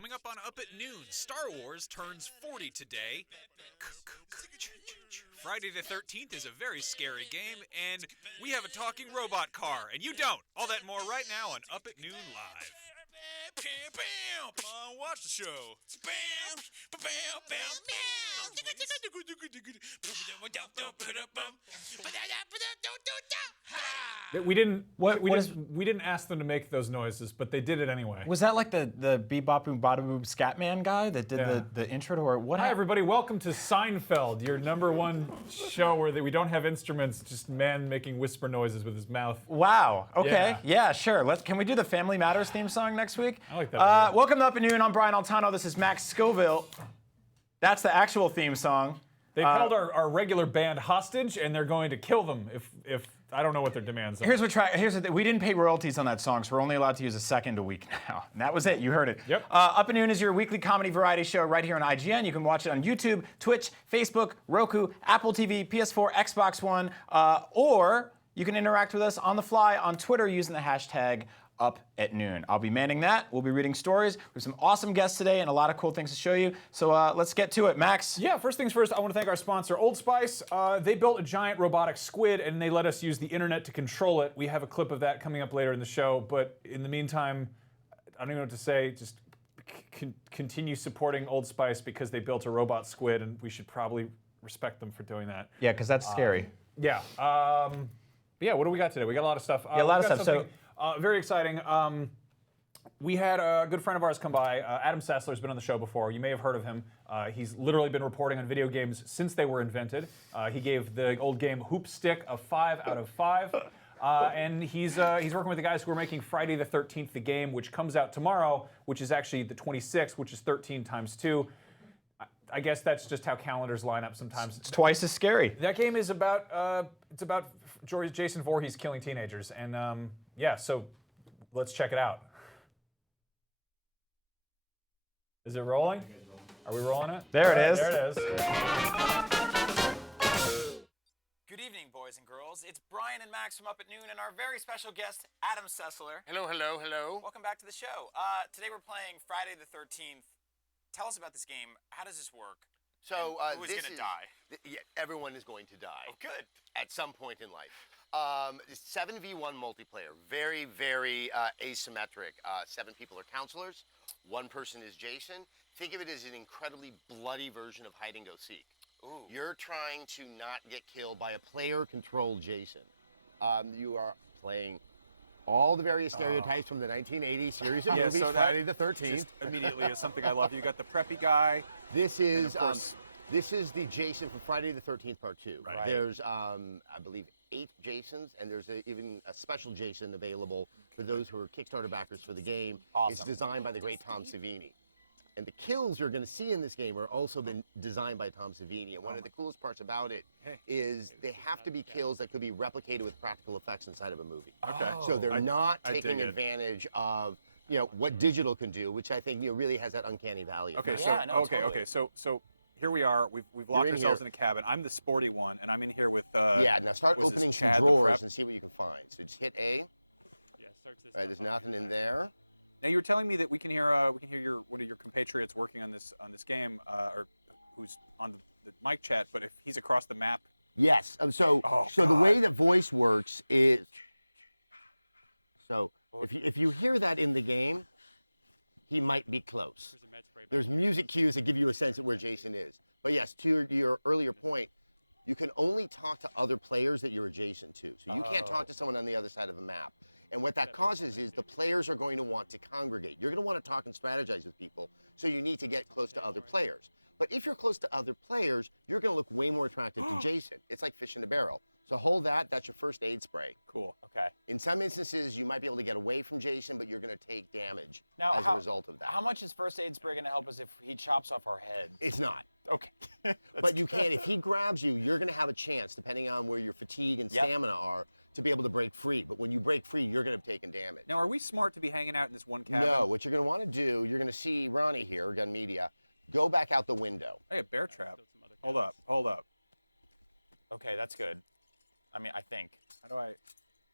Coming up on Up at Noon, Star Wars turns 40 today. Friday the 13th is a very scary game, and we have a talking robot car, and you don't. All that and more right now on Up at Noon Live. Watch the show. We didn't ask them to make those noises, but they did it anyway. Was that like the Bebop Boom Bada Boom Scatman guy that did the intro to, or what? Hi everybody, welcome to Seinfeld, your #1 show where we don't have instruments, just man making whisper noises with his mouth. Wow. Okay. Yeah, sure. Can we do the Family Matters theme song next week? I like that. Welcome to Up at Noon. I'm Brian Altano. This is Max Scoville. That's the actual theme song. They've held our regular band hostage, and they're going to kill them if I don't know what their demands are. Here's the thing. We didn't pay royalties on that song, so we're only allowed to use a second a week now. And that was it. You heard it. Yep. Up at Noon is your weekly comedy variety show right here on IGN. You can watch it on YouTube, Twitch, Facebook, Roku, Apple TV, PS4, Xbox One, or you can interact with us on the fly on Twitter using the hashtag Up at Noon. I'll be manning that. We'll be reading stories. We have some awesome guests today and a lot of cool things to show you. So let's get to it. Max? Yeah, first things first, I want to thank our sponsor, Old Spice. They built a giant robotic squid, and they let us use the internet to control it. We have a clip of that coming up later in the show, but in the meantime, I don't even know what to say. Just continue supporting Old Spice because they built a robot squid, and we should probably respect them for doing that. Yeah, because that's scary. Yeah. Yeah, what do we got today? We got a lot of stuff. Yeah, a lot of stuff. Very exciting. We had a good friend of ours come by. Adam Sessler has been on the show before. You may have heard of him. He's literally been reporting on video games since they were invented. He gave the old game Hoop Stick a 5 out of 5. And he's working with the guys who are making Friday the 13th, the game, which comes out tomorrow, which is actually the 26th, which is 13 times 2. I guess that's just how calendars line up sometimes. It's twice as scary. That game is about Jason Voorhees killing teenagers, and yeah, so let's check it out. Is it rolling? Are we rolling it? There it is. There it is. Good evening, boys and girls. It's Brian and Max from Up at Noon and our very special guest, Adam Sessler. Hello, hello, hello. Welcome back to the show. Today we're playing Friday the 13th. Tell us about this game. How does this work? So who is going to die? Everyone is going to die. Oh, good. At some point in life. 7v1 multiplayer. Very, very asymmetric. 7 people are counselors. 1 person is Jason. Think of it as an incredibly bloody version of hide and go seek. Ooh. You're trying to not get killed by a player-controlled Jason. You are playing all the various stereotypes from the 1980 series of movies, so Friday the 13th. Just immediately is something I love. You got the preppy guy. This is of course, this is the Jason from Friday the 13th Part 2. Right. There's I believe 8 Jasons, and there's even a special Jason available for those who are Kickstarter backers for the game. Awesome. It's designed by the great Tom Savini. And the kills you're going to see in this game are also been designed by Tom Savini. And one of the coolest parts about it is they have to be kills that could be replicated with practical effects inside of a movie. Okay. So they're not taking dig it. advantage of what digital can do, which I think really has that uncanny valley. Okay, Yeah, no, totally. okay. So here we are. We've locked in ourselves here. in a cabin. I'm the sporty one, and I'm in here with. Yeah. Now start was this opening some Chad the drawers prep? and see what you can find. So just hit A. Yeah, starts this. All right, there's nothing in there. Now you were telling me that we can hear one of your compatriots working on this game, or who's on the mic chat. But if he's across the map, Yes. So the way that voice works is. So if you hear that in the game, he might be close. There's a med spray back There's music cues that give you a sense of where Jason is. But yes, to your earlier point, you can only talk to other players that you're adjacent to. So you can't talk to someone on the other side of the map. And what that causes is the players are going to want to congregate. You're going to want to talk and strategize with people, so you need to get close to other players. But if you're close to other players, you're going to look way more attractive to Jason. It's like fish in a barrel. So hold that. That's your first aid spray. cool. Okay. In some instances, you might be able to get away from Jason, but you're going to take damage Now, as a result of that. How much is first aid spray going to help us if he chops off our head? It's not. Okay. But you can, if he grabs you, you're going to have a chance, depending on where your fatigue and stamina are, to be able to break free. But when you break free, you're going to have taken damage. Now, are we smart to be hanging out in this one cabin? No, what you're going to want to do, you're going to see Ronnie here, Gun Media, go back out the window. Hey, a bear trap. killed some other Hold cats. up. Okay, that's good. I mean, I think. How do I?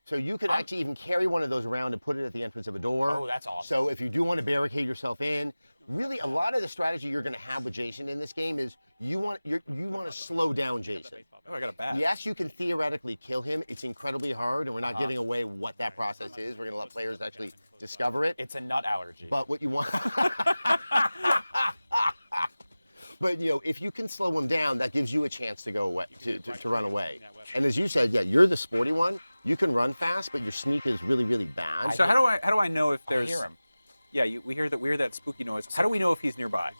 So you could actually even carry one of those around and put it at the entrance of a door. Oh, that's awesome. So if you do want to barricade yourself in, really a lot of the strategy you're going to have with Jason in this game is you want to slow down Jason. Oh, I got a bat. Yes, you can theoretically kill him. It's incredibly hard, and we're not giving away what that process is. We're going to let players actually discover it. It's a nut allergy. But what you want... But if you can slow him down, that gives you a chance to go away, to run away. And as you said, yeah, you're the sporty one. You can run fast, but your sneak is really, really bad. So how do I know if there's? I hear him. Yeah, we hear that spooky noise. How do we know if he's nearby?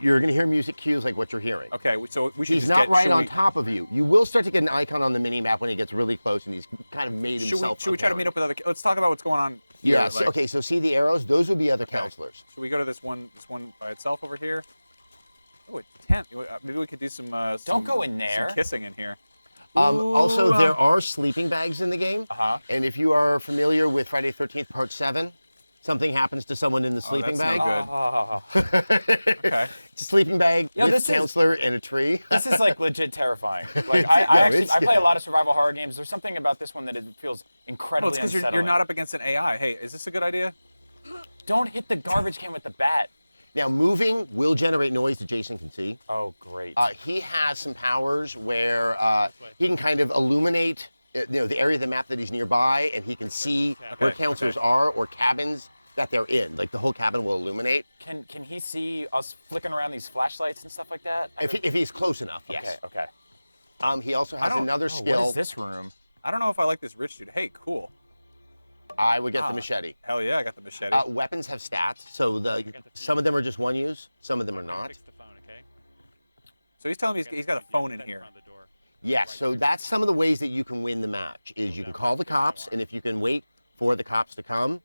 You're going to hear music cues like what you're hearing. Okay, so we should He's just not get, right should on we- top of you. You will start to get an icon on the mini map when he gets really close, and he's kind of made Should himself. we try to meet up with other? Let's talk about what's going on here. Yes. like- Okay. So see the arrows? Those would be other counselors. Should we go to this one by itself over here? Oh, a tent. Maybe we could do some. Don't go in there. Some kissing in here. Also, there are sleeping bags in the game. Uh-huh. And if you are familiar with Friday the 13th Part 7, something happens to someone in the sleeping that's bag. not good. Okay. It's a sleeping bag Yo, with this is- counselor and a tree. This is like legit terrifying. Like I it's play good. a lot of survival horror games. There's something about this one that it feels Well, incredibly it's because you're unsettling. not up against an AI. Hey, is this a good idea? Don't hit the garbage can with the bat. Now, moving will generate noise that Jason can see. Oh, great. He has some powers where he can kind of illuminate the area of the map that he's nearby, and he can see where counselors are or cabins that they're in. Like the whole cabin will illuminate. Can he see us flicking around these flashlights and stuff like that? If he's close enough, yes. Okay. He also has another Oh, skill. what is this room? I don't know if I like this rich dude. Hey, cool. I would get the machete. Hell yeah, I got the machete. Weapons have stats, so some of them are just one use, some of them are not. So he's telling me he's got a phone in here. Yes, so that's some of the ways that you can win the match, is you can call the cops, and if you can wait for the cops to come,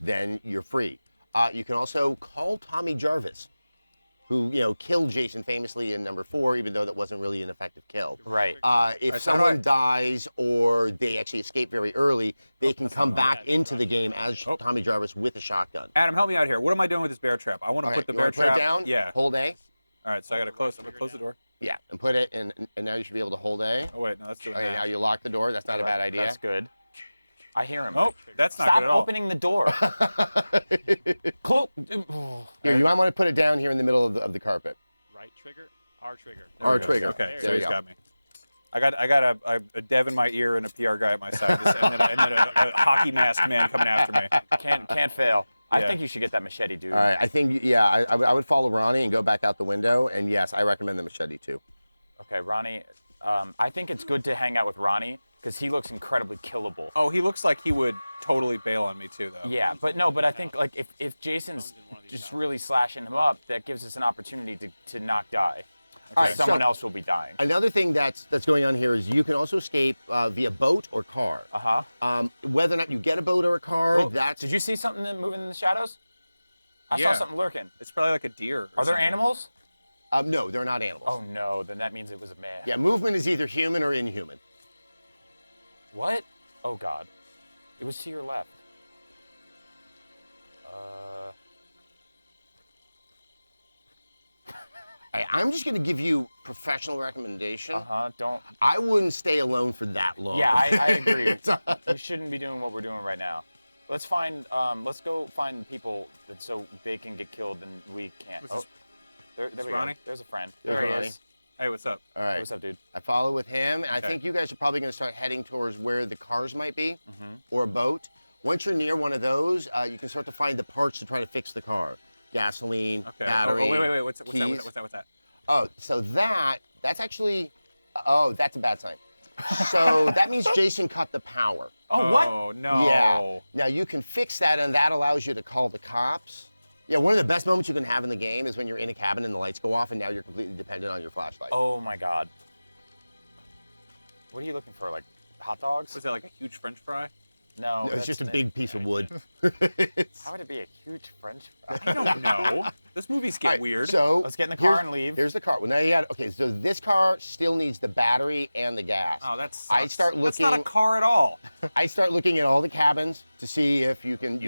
then you're free. You can also call Tommy Jarvis, who killed Jason famously in number 4, even though that wasn't really an effective kill. Right. If so how do someone dies or they actually escape very early, they can come back into the game as Tommy Jarvis with a shotgun. Adam, help me out here. What am I doing with this bear trap? I want to All put right, the you bear wanna trap put it down? Yeah. Hold A. All right, so I got to close the door. Yeah, and put it, and now you should be able to hold A. Oh wait, no, that's doing Okay, that. now you lock the door. That's not a bad idea. That's good. I hear him. Oh, that's not Stop good at all. opening the door. Here, you might want to put it down here in the middle of the carpet. Right trigger, R trigger. R trigger. Okay, There so you he's go. got me. I got a dev in my ear and a PR guy at my side, and then a hockey masked man coming after me. Can't fail. I Yeah. think you should get that machete, dude. All right, I think, yeah, I would follow Ronnie and go back out the window, and yes, I recommend the machete too. Okay, Ronnie. I think it's good to hang out with Ronnie because he looks incredibly killable. Oh, he looks like he would totally bail on me too, though. Yeah, but I think like if Jason's just really slashing him up, that gives us an opportunity to not die. All right, Someone so else will be dying. another thing that's going on here is you can also escape via boat or car. Whether or not you get a boat or a car, Well, that's... Did you see something moving in the shadows? I Yeah. saw something lurking. It's probably like a deer. Are there animals? No, they're not animals. Oh no, then that means it was a man. Yeah, movement is either human or inhuman. What? Oh God. It was to your left. I'm just going to give you professional recommendation. Don't. I wouldn't stay alone for that long. Yeah, I agree. We shouldn't be doing what we're doing right now. Let's find. Let's go find people that so they can get killed and we can't. What's this? There we Ronnie? go. There's a friend. There's there he Ronnie. is. Hey, what's up? All right. Hey, what's up, dude? I follow with him, and I Okay. think you guys are probably going to start heading towards where the cars might be, or a boat. Once you're near one of those, you can start to find the parts to try to fix the car. Gasoline, Okay. battery, Oh, wait. What's keys. that? Oh, so that's actually, that's a bad sign. So that means Jason cut the power. Oh, what? Oh no. Yeah. Now you can fix that, and that allows you to call the cops. Yeah, one of the best moments you can have in the game is when you're in a cabin and the lights go off, and now you're completely dependent on your flashlight. Oh my God. What are you looking for? Like hot dogs? Was that like a huge French fry? No. No, it's that's just a the- big piece of wood. How would it be a huge French fry? I don't know. Those movies get All right, weird. So Let's get in the car here's- and leave. Here's the car. Well, now you got, okay, so this car still needs the battery and the gas. Oh, that's. I start That's not a looking. car at all. I start looking at all the cabins to see if you can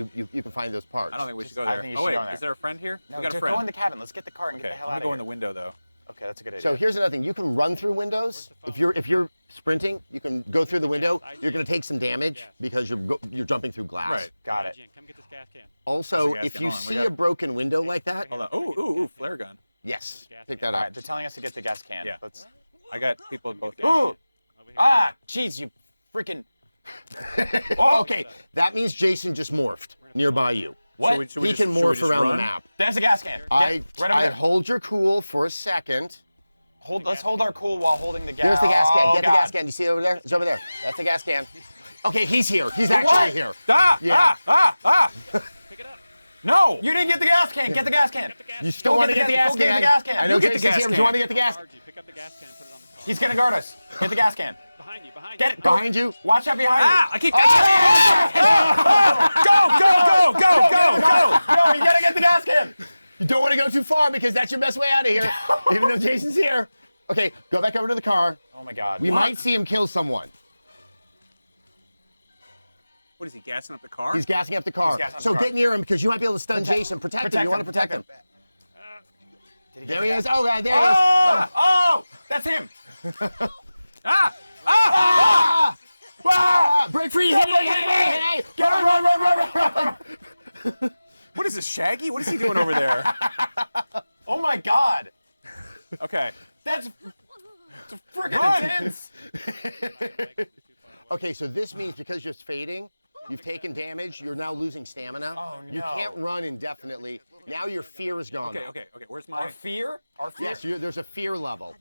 find those parts. I don't think we should go I there. think you Oh should wait, go in there. is there a friend here? No, we got a just friend. go in the cabin. Let's get the car and Okay, get the hell I'm out gonna of go in here. the window though. Okay, that's a good idea. So here's another thing. You can run through windows. If you're sprinting, you can go through the window. You're going to take some damage because you're jumping through glass. Right. Got it. IGN, come get this gas can. Also, Gas if can. you Hold on, we see got- a broken window like that, Hold on. Ooh, flare gun. yes, Gas pick can. that All up. right, they're telling us to get the gas can. Yeah. Let's. I got people in both. Ooh! Over here. Ah! Jeez, you freaking. Okay, that means Jason just morphed nearby you. What? Should we He just- can should we morph just around the run? map. There's a gas can. I'd right over there. hold your cool for a second. Let's hold our cool while holding the gas. Here's the gas can. Oh, Get the God. gas can. You see it over there? It's over there. That's the gas can. Okay, he's here. He's actually What? here. Ah! Yeah. Pick it up. No! You didn't get the gas can. Get the gas can. You still Go want to get get the the gas go get can? the gas can. I know You get the Jason's gas here, but can. you want to get the gas? RG, pick up the gas can, put it on the car. He's gonna guard us. Get the gas can. Behind you, behind Get you. it. Go. Behind you. Watch out behind Ah! I keep. Go! you. Yo, you gotta get the gas can. You don't want to go too far because that's your best way out of here, even though Jason's here. Okay, go back over to the car. Oh my God. We might see him kill someone. What is he gassing up the car? He's gassing up the car. He's gassing up So the car. get near him because you might be able to stun Jason. Protect him. You want to protect him. There he is. Oh, God, there he is. Oh, that's him. Break free. Hey. Run. What is this, Shaggy? What is he doing over there? Oh my God. Okay. That's freaking intense. Okay, so this means because you're fading, you've taken damage, you're now losing stamina. Oh, You no. can't run indefinitely. Now your fear is gone. Okay. Where's my? Our fear. Yes, there's a fear level.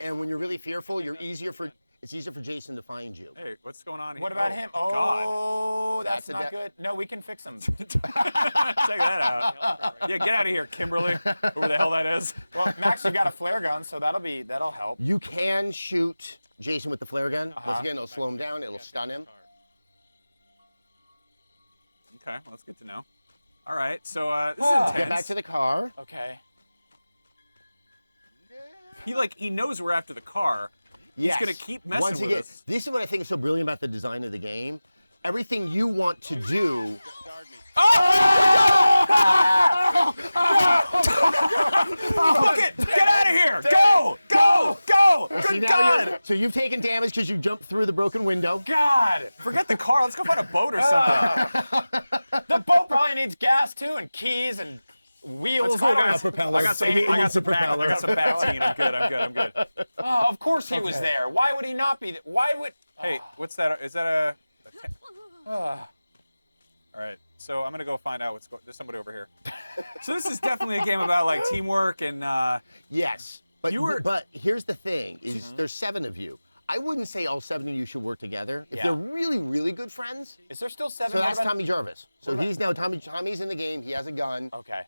And when you're really fearful, it's easier for Jason to find you. Hey, what's going on here? What about him? God. Oh, that's That's a not good. No, we can fix him. Check that out. Yeah, get out of here, Kimberly. Whoever the hell that is. Well, Max, you got a flare gun, so that'll help. You can shoot Jason with the flare gun. Once again, it'll slow him down, it'll stun him. Okay, well, that's good to know. All right, so this is intense. Get back to the car. Okay. He knows we're after the car. Yes. He's gonna keep messing Once with again, us. this is what I think is so brilliant about the design of the game. Everything you want to do. Guard me. Look it! Get out of here! Go! See, Good now God! so you've taken damage because you jumped through the broken window. God, Forget the car. Let's go find a boat or something. the boat probably needs gas too, and keys and wheels. Let's go, guys. propellers. I got some. He I got needs a some back. I propeller. got some backteen. I'm good. Oh, of course he was there. Why would he not be there? Why would? Hey, what's that? Is that a all right. So I'm gonna go find out what's going. There's somebody over here. So this is definitely a game about like teamwork and. Yes, but You were- but here's the thing: is there's 7 of you. I wouldn't say all 7 of you should work together. If Yeah. they're really, really good friends, Is there still 7? so What that's about- Tommy Jarvis. So he's now Tommy's in the game. He has a gun. Okay.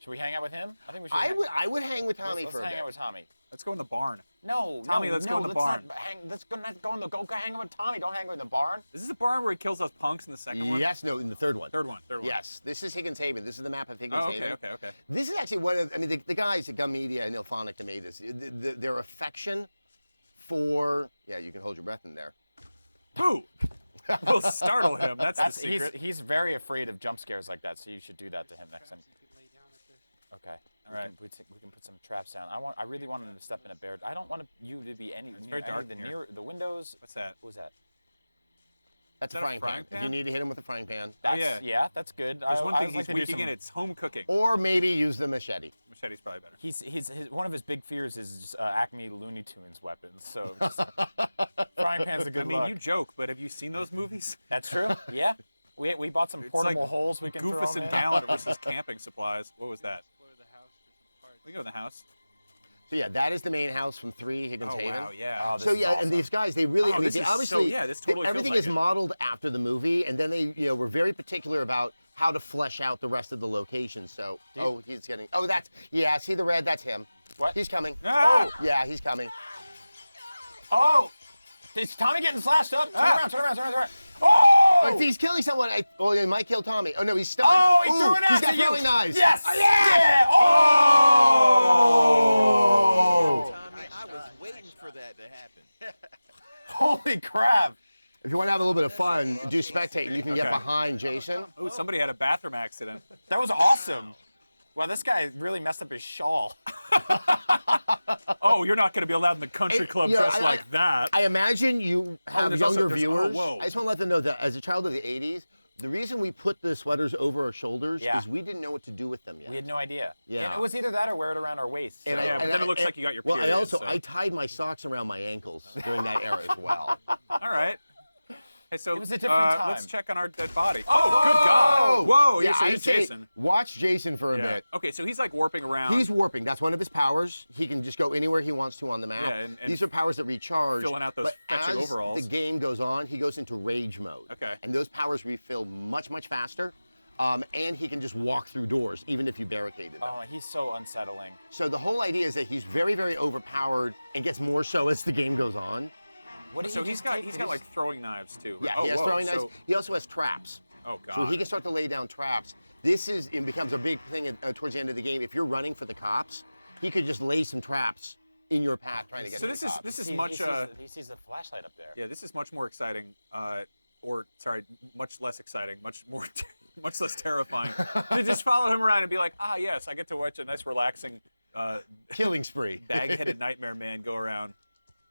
Should we hang out with him? I think we should. I would hang with Tommy Let's for a hang bit. out with Tommy. Let's go in the barn. No, Tommy, no, let's no, go in the barn. Not hang, let's go. Not go in the. Go hang out with Tommy. Don't hang out in the barn. Is this the barn where he kills those punks in the second one? Yes, no, in the third one. Third one. Yes, this is Higgins Haven. This is the map of Higgins Oh, Haven. okay. This is actually one of, I mean, the guys at Gun Media and Ilphonic that made this, their affection for, yeah, you can hold your breath in there. Boo! We'll startle him. That's the secret. He's very afraid of jump scares like that, so you should do that to him next time. Okay. All right. We can put some traps down. I really want him to step in a bear. I don't want you to be near very dark any in here. near the windows. What's that? What was that? That's that a a frying frying pan. If pan? you need to hit him with a frying pan. That's, yeah. that's good. There's one thing I'd he's like to do weak some- again. It's home cooking. Or maybe use the machete. Machete's probably better. He's one of his big fears is just, Acme Looney Tunes weapons. So just, frying pan's a good I mean, look. you joke, but have you seen those movies? That's true. Yeah. We bought some It's portable like holes we can throw Goofus them and in. Gallant versus camping supplies. What was that? Go to the house for some parts. We go in the house. So yeah, that is the main house from 3 Higgins Oh Haven. wow, yeah. Oh, this So is yeah, awesome. and these guys, they really, Oh, I mean, this they is so- obviously, yeah, this totally feels everything like is it. modeled after the movie, and then they, were very particular about how to flesh out the rest of the locations. So, he's getting, see the red, that's him. What? He's coming. Ah! Oh, yeah, he's coming. Oh! Is Tommy getting slashed up? Turn around. Oh, if he's killing someone, he might kill Tommy. Oh no, he's stunned. Oh, he threw Ooh, an He's axe got at you. throwing knives. Yes! Oh, yeah! Yeah! Oh! Tommy, I was waiting for that to happen. Holy crap! If you want to have a little bit of fun, do spectate, and you can get Okay. behind Jason. Oh, somebody had a bathroom accident. That was awesome. Wow, this guy really messed up his shawl. Oh, you're not going to be allowed in the country club you know, dressed like that. I imagine you have there's younger also- viewers. whoa. I just want to let them know that as a child of the 80s, the reason we put the sweaters over our shoulders Yeah. is we didn't know what to do with them yet. We had no idea. Yeah. And it was either that or wear it around our waist. And so- Yeah, but then it looks like you got your Well, period, I also so. I tied my socks around my ankles during that era as well. All right. Hey, so It was a different time. let's check on our dead body. Oh, good God! Whoa! Yeah, so I'd he's say Jason. watch Jason for a Yeah. bit. Okay, so he's like warping around. He's warping. That's one of his powers. He can just go anywhere he wants to on the map. Yeah, and These are powers that recharge. filling out those but fetching as overalls. the game goes on, he goes into rage mode. Okay. And those powers refill much, much faster. And he can just walk through doors, even if you barricaded them. Oh, he's so unsettling. So the whole idea is that he's very, very overpowered and gets more so as the game goes on. What did So he he's just got take? he's got like throwing knives too. Yeah, Oh, he has whoa, throwing knives. so- He also has traps. Oh God. So he can start to lay down traps. It becomes a big thing towards the end of the game. If you're running for the cops, he could just lay some traps in your path trying to get So to this the is cops. this is He- much. he sees the flashlight up there. Yeah, this is much more exciting. Or sorry, much less exciting. Much more. Much less terrifying. To just follow him around and be like, ah, yes, I get to watch a nice, relaxing, Killing spree. bag-headed nightmare man go around.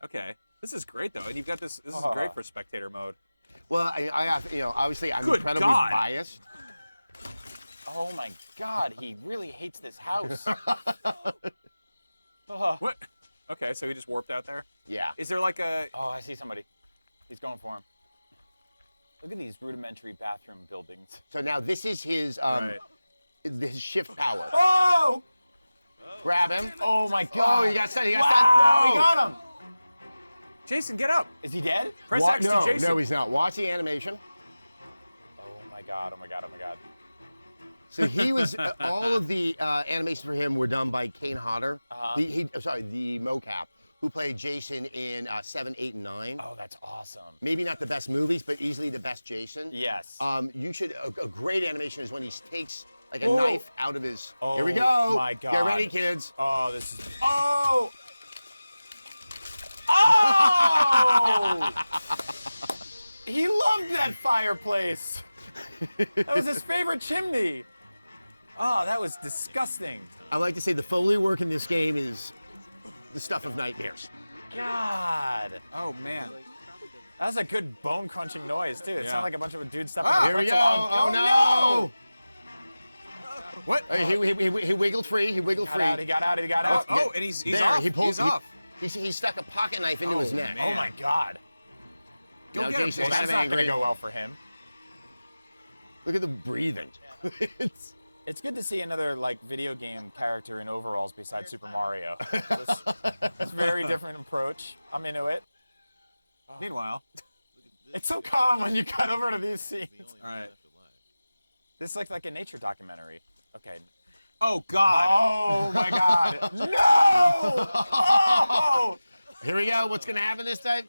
Okay, this is great though, and you've got this. This is great for spectator mode. Well, I have, obviously I'm Good incredibly God. biased. Oh my God, he really hates this house. What? Okay, so he just warped out there. Yeah. Is there like a? Oh, I see somebody. He's going for him. Look at these rudimentary bathroom buildings. So now this is his Right. his shift power. Oh! Grab him. Oh my God! Oh, he got stunned. He got Wow, stunned. he Whoa. got him. Jason, get up! Is he dead? Press Wa- X no, to Jason. no, he's not. Watch the animation. Oh my God! Oh my God! Oh my God! So he was all of the animations for him were done by Kane Hodder. The mocap who played Jason in 7, 8, and 9. Oh, that's awesome. Maybe not the best movies, but easily the best Jason. Yes. You should. A great animation is when he takes like a Oh. knife out of his. Oh, Here we go. my God. Get ready, kids. Oh, this is. Oh! Oh! He loved that fireplace. That was his favorite chimney. Oh, that was disgusting. I like to say the Foley work in this game is the stuff of nightmares. God. Oh man. That was a good bone crunching noise, too. It Yeah. sounded like a bunch of dudes stepping Ah, on here we go. pretzel. Oh, no. What? He wiggled free. He wiggled Got free. out, he got out, he got out. Oh, and he's There, off. he pulled. He's off. He stuck a pocket knife into his neck. man. Oh my God. Go Now get him, Jason's Jason. That's kind of not angry. going to go well for him. Look at the breathing. It's good to see another like video game character in overalls besides Super Mario. It's a very different approach. I'm into it. Meanwhile. It's so calm when you cut over to these scenes. All right. This looks like a nature documentary. Okay. Oh God. Oh my God. No! Oh! Here we go. What's gonna happen this time?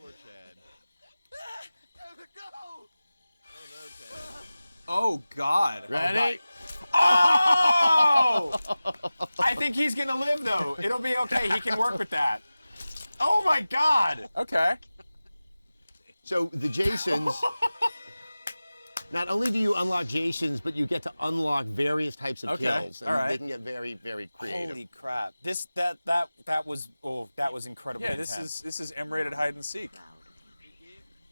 Oh God. Ready? Oh! I think he's gonna live though. It'll be okay. He can work with that. Oh my God! Okay. So the Jasons. Not only do you unlock Jasons, but you get to unlock various types of Okay, kills, and all right. they can get very, very creative. Holy crap! That was incredibly Yeah, intense. this is M-rated hide and seek.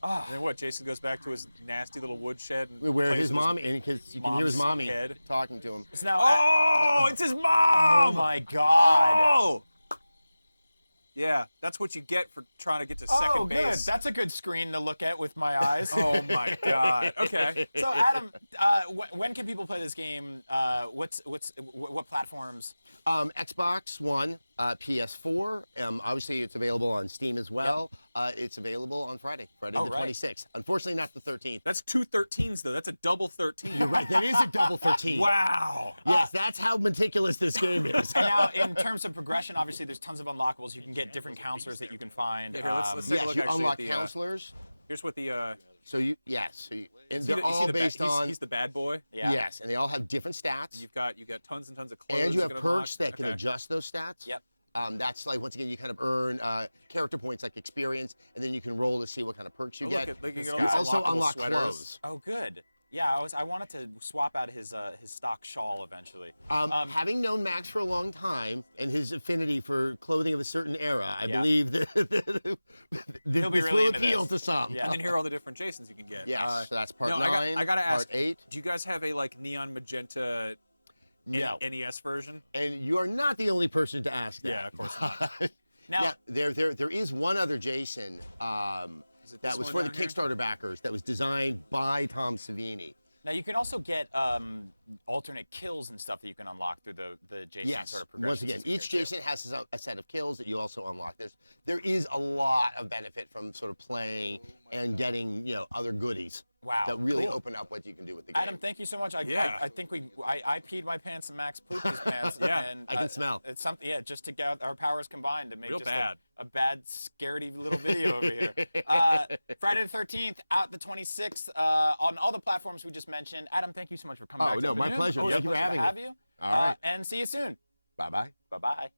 And then what? Jason goes back to his nasty little woodshed and Where plays his with mommy, and you can hear his mom's mommy head. talking to him. It's now. Oh, it's his Oh mom! my God! Oh! Yeah, that's what you get for trying to get to second Oh, good. base. That's a good screen to look at with my eyes. Oh my God. Okay. So Adam, when can people play this game? What platforms? Xbox One, PS4. Obviously, it's available on Steam as well. It's available on Friday the right. 26th. Unfortunately, not the 13th. That's 2 13s though. That's a double 13. You're right. That is a double 13. Wow. Yes, that's how meticulous this game is. And now, in terms of progression, obviously there's tons of unlockables. You can get different counselors that you can find. Yeah, here, let's take a Yes, look you actually unlock at the, counselors. Here's what the So you, yes, so you, and is he they're the- is he all the ba- based he's- on. he's the bad boy. Yeah. Yes, and they all have different stats. You got tons and tons of clothes. And you have can perks unlock. that can Okay. adjust those stats. Yep. That's like, once again, you kind of earn character points like experience, and then you can roll to see what kind of perks you Oh, get. look at, you This get all You guy. these also unlockable unlock sweaters. clothes. Oh, good. Yeah, I wanted to swap out his stock shawl eventually. Having known Max for a long time and his affinity for clothing of a certain era, I Yeah. believe that this be really will into appeal this. to some. Yeah. And then here are all the different Jasons you can get. Yes, so that's part no, 9. I gotta ask. Part 8. Do you guys have a like neon magenta No. NES version? And you are not the only person to ask that. Yeah, of course not. Now, Yeah, there is one other Jason that this was one for the down here? Kickstarter backers that was designed by Tom Savini. now you can also get alternate kills and stuff that you can unlock through the Jason Yes. sort of progression. Once again, system each here, too. Jason has a set of kills that you also unlock. There is a lot of benefit from sort of playing and getting other goodies. Wow, That really cool. open up what you can do with the game. Adam, thank you so much. Yeah. I think I peed my pants and Max pooped his pants. Yeah, and, I can smell. It's something, yeah, just to get our powers combined to make Real just bad. a bad, scaredy little video over here. Friday the 13th, out the 26th, on all the platforms we just mentioned. Adam, thank you so much for coming Oh, back. to no, Open my Noon. pleasure. Always a Thank you for pleasure to having me. have you. All right. And see you soon. Bye-bye. Bye-bye.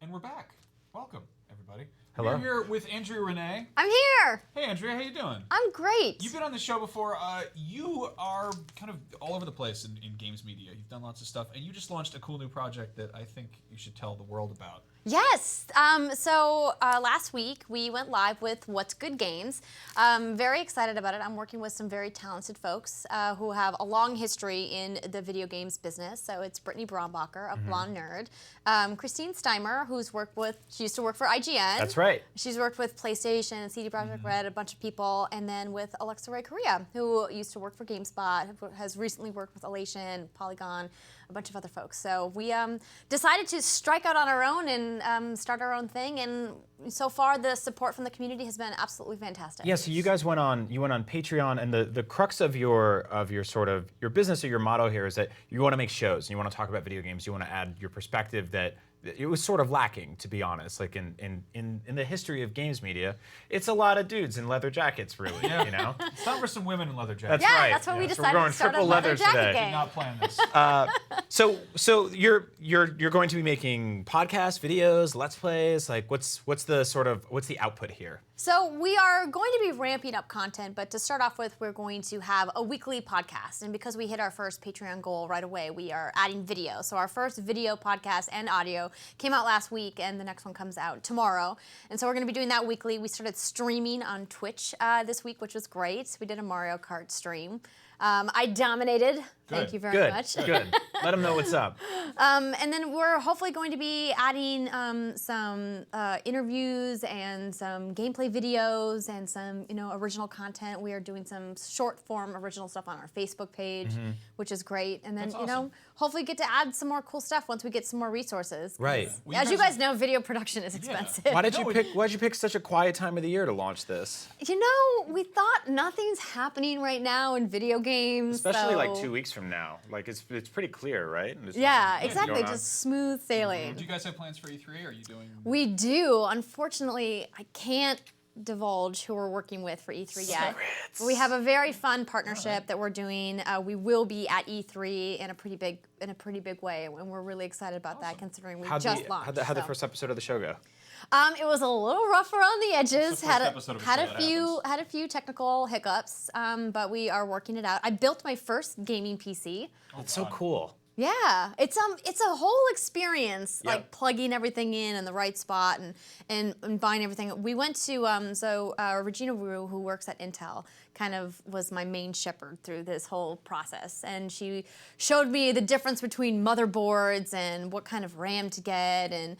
And we're back. Welcome, everybody. Hello. We're here with Andrea Rene. I'm here. Hey, Andrea, how you doing? I'm great. You've been on the show before. You are kind of all over the place in games media. You've done lots of stuff, and you just launched a cool new project that I think you should tell the world about. Yes. So last week we went live with What's Good Games. Very excited about it. I'm working with some very talented folks who have a long history in the video games business. So it's Brittany Brombacher, a blonde nerd. Christine Steimer, she used to work for IGN. That's right. She's worked with PlayStation, CD Projekt Red, a bunch of people, and then with Alexa Ray Correa, who used to work for GameSpot, who has recently worked with Elation, Polygon, a bunch of other folks. So we decided to strike out on our own and start our own thing, and so far the support from the community has been absolutely fantastic. Yeah, so you guys went on Patreon, and the crux of your sort of your business or your motto here is that you want to make shows and you want to talk about video games. You want to add your perspective that it was sort of lacking, to be honest. Like in the history of games media, it's a lot of dudes in leather jackets, really. You know. It's time for some women in leather jackets. That's Yeah, right. that's what we So decided we're going to start a triple leather leathers jacket today. game. Not playing this. So you're going to be making podcasts, videos, let's plays. Like what's the output here? So we are going to be ramping up content, but to start off with, we're going to have a weekly podcast. And because we hit our first Patreon goal right away, we are adding video. So our first video podcast and audio came out last week, and the next one comes out tomorrow. And so we're going to be doing that weekly. We started streaming on Twitch this week, which was great. We did a Mario Kart stream. I dominated. Thank you very much. Good. Let them know what's up. And then we're hopefully going to be adding some interviews and some gameplay videos and some original content. We are doing some short form original stuff on our Facebook page, which is great. And then hopefully get to add some more cool stuff once we get some more resources. Right. As you guys know, video production is expensive. Why did you pick such a quiet time of the year to launch this? We thought nothing's happening right now in video games. Especially like so- 2 weeks from now. Like it's pretty clear, right? There's Yeah, nothing exactly. going on. Just smooth sailing. Do you guys have plans for E3? Are you doing? We do. Unfortunately, I can't divulge who we're working with for E3 yet. But we have a very fun partnership that we're doing. We will be at E3 in a pretty big way, and we're really excited about that, considering we just launched. How'd the so. first episode of the show go? It was a little rough around the edges. the first episode of a show that Had a few technical hiccups, but we are working it out. I built my first gaming PC. That's so cool. Yeah, it's a whole experience, Yep. like plugging everything in the right spot and buying everything. We went to Regina Wu, who works at Intel, kind of was my main shepherd through this whole process, and she showed me the difference between motherboards and what kind of RAM to get and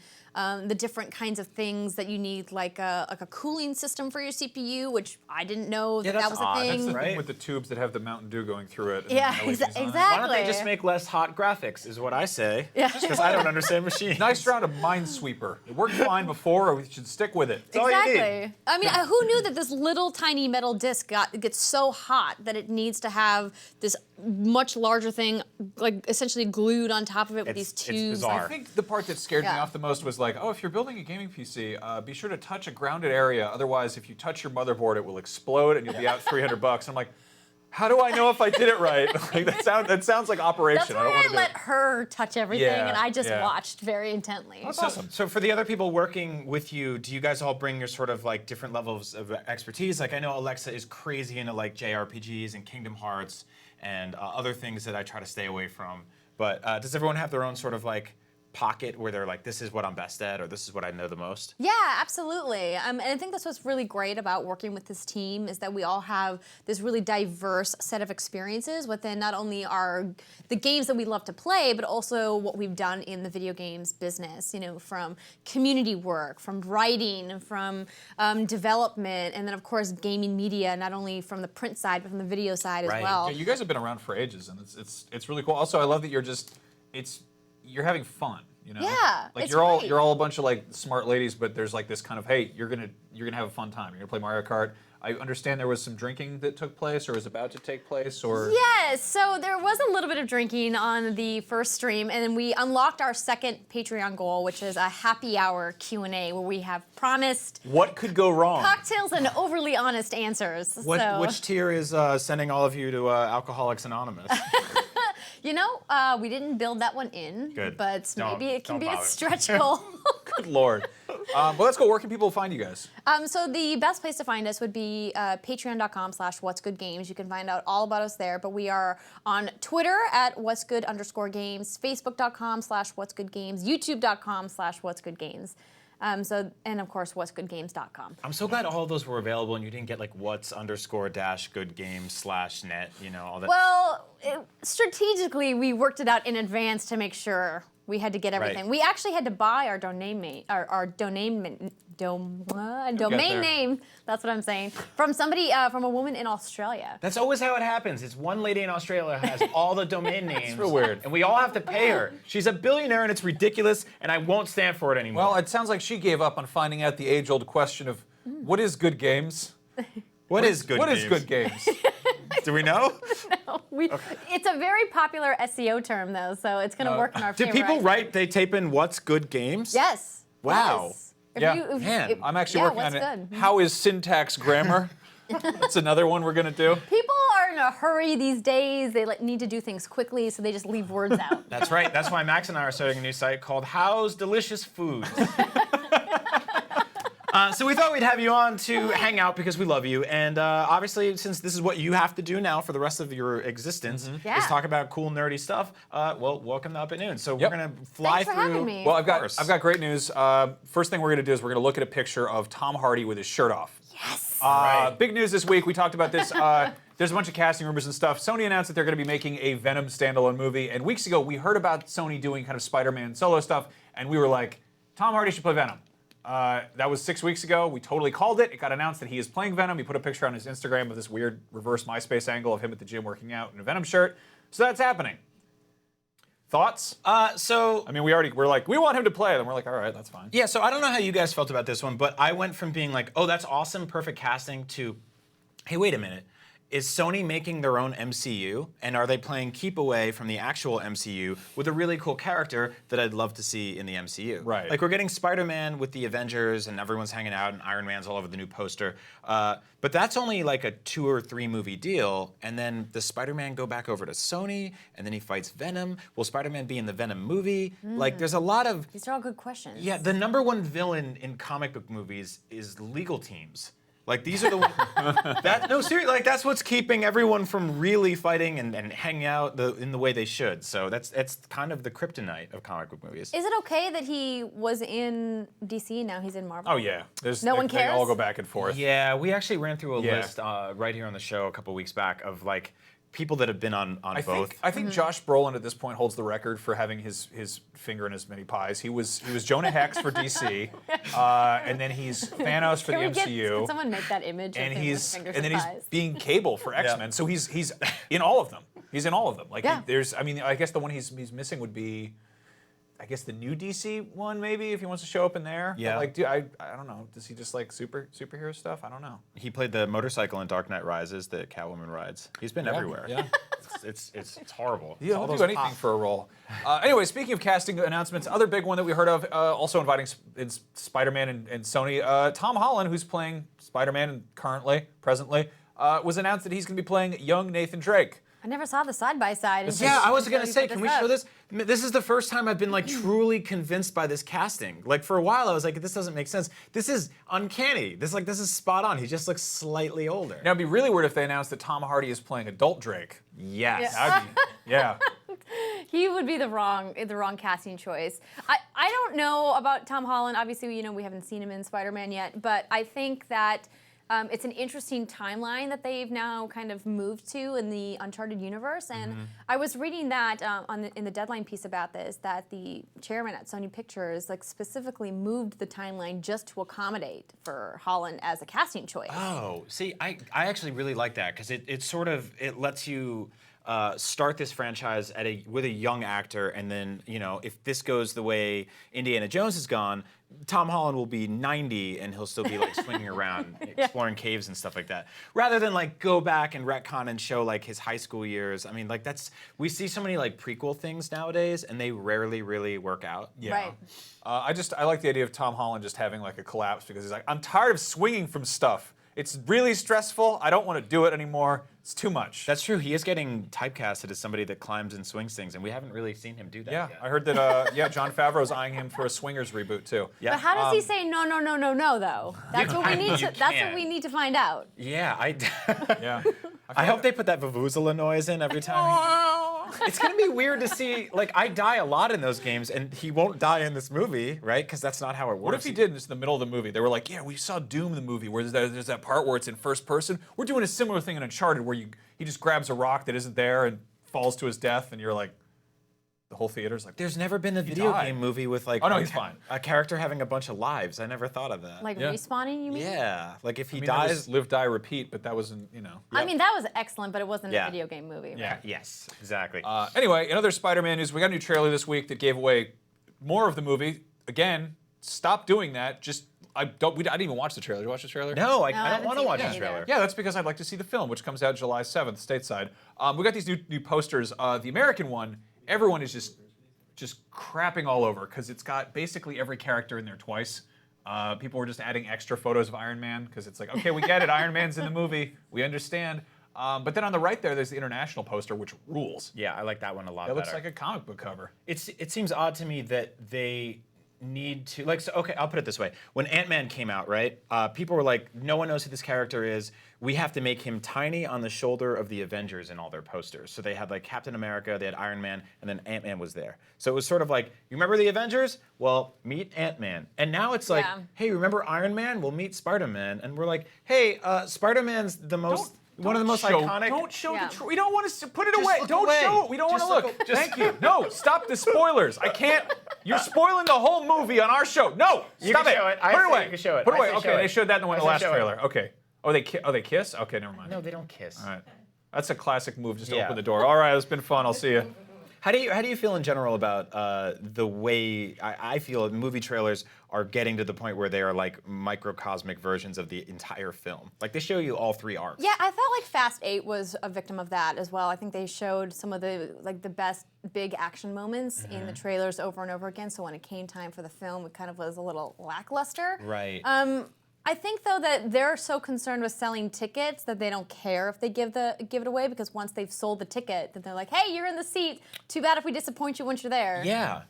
the different kinds of things that you need, like a cooling system for your CPU, which I didn't know that that's was odd. a That's thing. The Right. thing with the tubes that have the Mountain Dew going through it. And Yeah, the LEDs on it. exactly. Why don't they just make less hot graphics, is what I say. Yeah. Because I don't understand machines. Nice round of Minesweeper. It worked fine before. We should stick with it. all you need. Exactly. I mean, who knew that this little tiny metal disc gets so hot that it needs to have this much larger thing, like essentially glued on top of it with It's these tubes? bizarre. I think the part that scared me Yeah. off the most was like, oh, if you're building a gaming PC, be sure to touch a grounded area. Otherwise, if you touch your motherboard, it will explode and you'll be out $300. I'm like, How do I know if I did it right? Like, that sounds like operation. That's I don't why want I to let her touch everything, Yeah, and I just yeah. watched very intently. That's awesome. So for the other people working with you, do you guys all bring your sort of like different levels of expertise? Like I know Alexa is crazy into like JRPGs and Kingdom Hearts and other things that I try to stay away from. But does everyone have their own sort of like pocket where they're like, this is what I'm best at, or this is what I know the most? Yeah, absolutely. And I think that's what's really great about working with this team is that we all have this really diverse set of experiences within not only the games that we love to play, but also what we've done in the video games business. You know, from community work, from writing, from development, and then of course gaming media, not only from the print side but from the video side as well. Yeah, you guys have been around for ages, and it's really cool. Also, I love that you're having fun. You know? Yeah, like it's you're great. all a bunch of like smart ladies, but there's like this kind of, hey, you're gonna have a fun time. You're gonna play Mario Kart. I understand there was some drinking that took place or was about to take place, or Yes, so there was a little bit of drinking on the first stream, and then we unlocked our second Patreon goal, which is a happy hour Q&A, where we have promised what could go wrong? cocktails and overly honest answers. Which tier is sending all of you to Alcoholics Anonymous? You know, we didn't build that one in, Good. but maybe it can don't be a bother. stretch goal. Good Lord. Well, let's go. Where can people find you guys? So the best place to find us would be patreon.com/whatsgoodgames. You can find out all about us there, but we are on Twitter at whatsgood_games, facebook.com/whatsgoodgames, youtube.com/whatsgoodgames. And of course, whatsgoodgames.com. I'm so glad all of those were available and you didn't get like whats_-goodgames/net, you know, all that. Well, strategically, we worked it out in advance to make sure we had to get everything. Right. We actually had to buy our domain name. That's what I'm saying. From somebody, from a woman in Australia. That's always how it happens. It's one lady in Australia has all the domain names. real weird. And we all have to pay her. She's a billionaire and it's ridiculous and I won't stand for it anymore. Well, it sounds like she gave up on finding out the age-old question of what is good games? what is good What games? is good games? Do we know? It's a very popular SEO term, though, so it's going to work in our favor. Did people I write, they tape in what's good games? Yes. Wow. Yes. If Yeah. Man, I'm actually yeah, working on what's it. good? How is syntax grammar? That's another one we're gonna do. People are in a hurry these days. They need to do things quickly, so they just leave words out. That's right. That's why Max and I are starting a new site called How's Delicious Foods. So we thought we'd have you on to hang out because we love you. And obviously, since this is what you have to do now for the rest of your existence, Yeah. is talk about cool, nerdy stuff, well, welcome to Up at Noon. So Yep. we're going to fly Thanks for through. having me. Well, Of course. I've got great news. First thing we're gonna do is we're gonna look at a picture of Tom Hardy with his shirt off. Yes. Big news this week. We talked about this. There's a bunch of casting rumors and stuff. Sony announced that they're going to be making a Venom standalone movie. And weeks ago, we heard about Sony doing kind of Spider-Man solo stuff, and we were like, Tom Hardy should play Venom. That was 6 weeks ago. We totally called it. It got announced that he is playing Venom. He put a picture on his Instagram of this weird reverse MySpace angle of him at the gym working out in a Venom shirt. So that's happening. Thoughts? So I mean, we're like, we want him to play. And we're like, all right, that's fine. yeah, so I don't know how you guys felt about this one, but I went from being like, oh, that's awesome, perfect casting, to, hey, wait a minute. Is Sony making their own MCU? And are they playing keep away from the actual MCU with a really cool character that I'd love to see in the MCU? Right. Like, we're getting Spider-Man with the Avengers and everyone's hanging out and Iron Man's all over the new poster. But that's only like a 2 or 3 movie deal. And then does Spider-Man go back over to Sony? And then he fights Venom? Will Spider-Man be in the Venom movie? Like, there's a lot of... These are all good questions. Yeah, the #1 villain in comic book movies is legal teams. Like, these are the ones. No, seriously, like, that's what's keeping everyone from really fighting and hanging out in the way they should. So that's kind of the kryptonite of comic book movies. Is it okay that he was in DC and now he's in Marvel? Oh, yeah. No one They all cares? go back and forth. Yeah, we actually ran through a Yeah. list right here on the show a couple weeks back of, like, people that have been on both. I think Josh Brolin at this point holds the record for having his finger in as many pies. He was Jonah Hex for DC, and then he's Thanos for the MCU. Can someone make that image and of him with fingers then and he's thighs? being Cable for X-Men. So he's in all of them. He's in all of them. Like Yeah. I guess the one he's missing would be, I guess, the new DC one, maybe, if he wants to show up in there. Yeah. But, like, dude, I don't know. Does he just like superhero stuff? I don't know. He played the motorcycle in Dark Knight Rises that Catwoman rides. He's been everywhere. Yeah. It's horrible. Yeah, All he'll those do anything for a role. Anyway, speaking of casting announcements, other big one that we heard of, also inviting Spider-Man and Sony, Tom Holland, who's playing Spider-Man presently, was announced that he's going to be playing young Nathan Drake. I never saw the side by side. Yeah, I was gonna say, put can we up. show this? This is the first time I've been like truly convinced by this casting. Like for a while, I was like, this doesn't make sense. This is uncanny. This is spot on. He just looks slightly older. Now, it'd be really weird if they announced that Tom Hardy is playing adult Drake. Yes. That'd be, yeah. He would be the wrong casting choice. I don't know about Tom Holland. Obviously, we haven't seen him in Spider-Man yet, but I think that it's an interesting timeline that they've now kind of moved to in the Uncharted universe. And I was reading that in the Deadline piece about this, that the chairman at Sony Pictures specifically moved the timeline just to accommodate for Holland as a casting choice. Oh, see, I actually really like that because it lets you start this franchise with a young actor, and then if this goes the way Indiana Jones has gone, Tom Holland will be 90 and he'll still be like swinging around, exploring caves and stuff like that. Rather than like go back and retcon and show like his high school years. I mean, like we see so many like prequel things nowadays, and they rarely really work out. Yeah. Right. I like the idea of Tom Holland just having like a collapse because he's like, I'm tired of swinging from stuff. It's really stressful. I don't want to do it anymore. It's too much. That's true. He is getting typecasted as somebody that climbs and swings things, and we haven't really seen him do that Yeah, yet. I heard that. John Favreau's eyeing him for a Swingers reboot too. Yeah. But how does he say no, no, no, no, no, though? That's what we need to. You That's what can't. we need to find out. Yeah, Yeah. I hope they put that vuvuzela noise in every time. It's gonna be weird to see. Like, I die a lot in those games, and he won't die in this movie, right? Because that's not how it works. What if he did just in the middle of the movie? They were like, yeah, we saw Doom the movie where there's that part where it's in first person. We're doing a similar thing in Uncharted where he just grabs a rock that isn't there and falls to his death, and you're like, the whole theater's like, There's never been a video died. game movie with like Oh, no, he's fine. a character having a bunch of lives. I never thought of that. Like Yeah. respawning, you mean? yeah, like if he I mean, dies. that was live, die, repeat, but that wasn't, I mean, that was excellent, but it wasn't Yeah. a video game movie. Yeah. Yes, exactly. Anyway, another Spider-Man news. We got a new trailer this week that gave away more of the movie. Again, stop doing that. I didn't even watch the trailer. Did you watch the trailer? no, I haven't don't want to seen watch it this either. trailer. Yeah, that's because I'd like to see the film, which comes out July 7th, stateside. We got these new posters. The American one, everyone is just crapping all over because it's got basically every character in there twice. People were just adding extra photos of Iron Man because it's like, okay, we get it. Iron Man's in the movie. We understand. But then on the right there's the international poster, which rules. Yeah, I like that one a lot That better. looks like a comic book cover. It seems odd to me that they need to okay, I'll put it this way. When Ant-Man came out, right? People were like, no one knows who this character is. We have to make him tiny on the shoulder of the Avengers in all their posters. So they had like Captain America, they had Iron Man, and then Ant-Man was there. So it was sort of like, you remember the Avengers? Well, meet Ant-Man. And now it's like, Yeah. hey, remember Iron Man? We'll meet Spider-Man. And we're like, hey, Spider-Man's the most one of the most iconic. Don't show Yeah. the. We don't want to put it Just away. look Don't away. show it. We don't want Just to look look. a- just- Thank you. No, stop the spoilers. I can't. You're spoiling the whole movie on our show. No, You stop can it. show it. I Put it say away. you can show it. Put it I away. say Okay, show they it. showed that in the I say last show it. trailer. Okay. Oh, they kiss? Okay, never mind. No, they don't kiss. All right. That's a classic move, just to Yeah. open the door. All right, it's been fun. I'll see you. How do you feel in general about the way I feel movie trailers are getting to the point where they are like microcosmic versions of the entire film? Like they show you all three arcs. Yeah, I felt like Fast 8 was a victim of that as well. I think they showed some of the best big action moments in the trailers over and over again. So when it came time for the film, it kind of was a little lackluster. Right. I think though that they're so concerned with selling tickets that they don't care if they give it away, because once they've sold the ticket, then they're like, hey, you're in the seat. Too bad if we disappoint you once you're there. Yeah.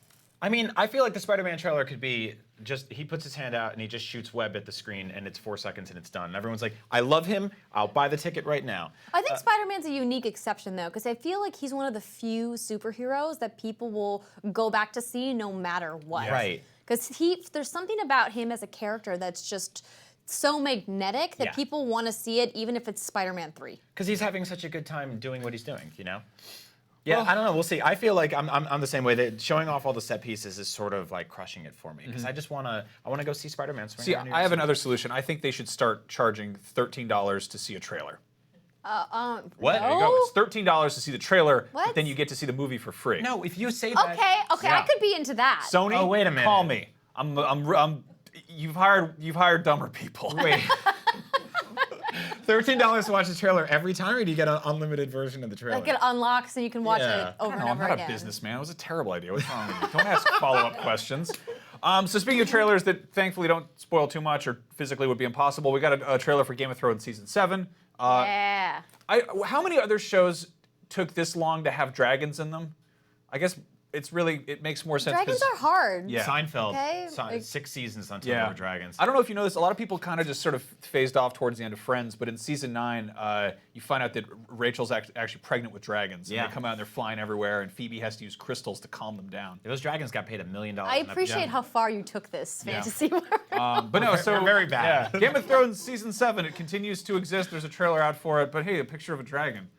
I mean, I feel like the Spider-Man trailer could be just, he puts his hand out and he just shoots web at the screen and it's 4 seconds and it's done. And everyone's like, I love him. I'll buy the ticket right now. I think Spider-Man's a unique exception, though, because I feel like he's one of the few superheroes that people will go back to see no matter what. Right. Because there's something about him as a character that's just so magnetic that Yeah. people want to see it, even if it's Spider-Man 3. Because he's having such a good time doing what he's doing, you know? Yeah, I don't know. We'll see. I feel like I'm the same way. That showing off all the set pieces is sort of like crushing it for me because I just wanna go see Spider-Man swing. See, around New I have York another solution. I think they should start charging $13 to see a trailer. What? There you go. It's $13 to see the trailer, but What? then you get to see the movie for free. City. No, if you say that. Okay, Yeah. I could be into that. Sony, Oh, wait a minute. call me. You've hired dumber people. Wait. $13 to watch the trailer every time, or do you get an unlimited version of the trailer? Like it unlocks and you can watch Yeah. it over and No, I'm over not again. a businessman. It was a terrible idea. What's wrong with you? Don't ask follow-up questions. So speaking of trailers that thankfully don't spoil too much or physically would be impossible, we got a trailer for Game of Thrones Season 7. Yeah. How many other shows took this long to have dragons in them? I guess it makes more sense. Dragons 'cause- are hard. Yeah. Seinfeld, Okay, like- 6 seasons until there were dragons. I don't know if you know this. A lot of people kind of just sort of phased off towards the end of Friends, but in season 9, you find out that Rachel's actually pregnant with dragons. Yeah. And they come out and they're flying everywhere, and Phoebe has to use crystals to calm them down. Those dragons got paid $1 million. I appreciate how far you took this fantasy world. But no, so we're very bad. Yeah. Game of Thrones season 7, it continues to exist. There's a trailer out for it, but hey, a picture of a dragon.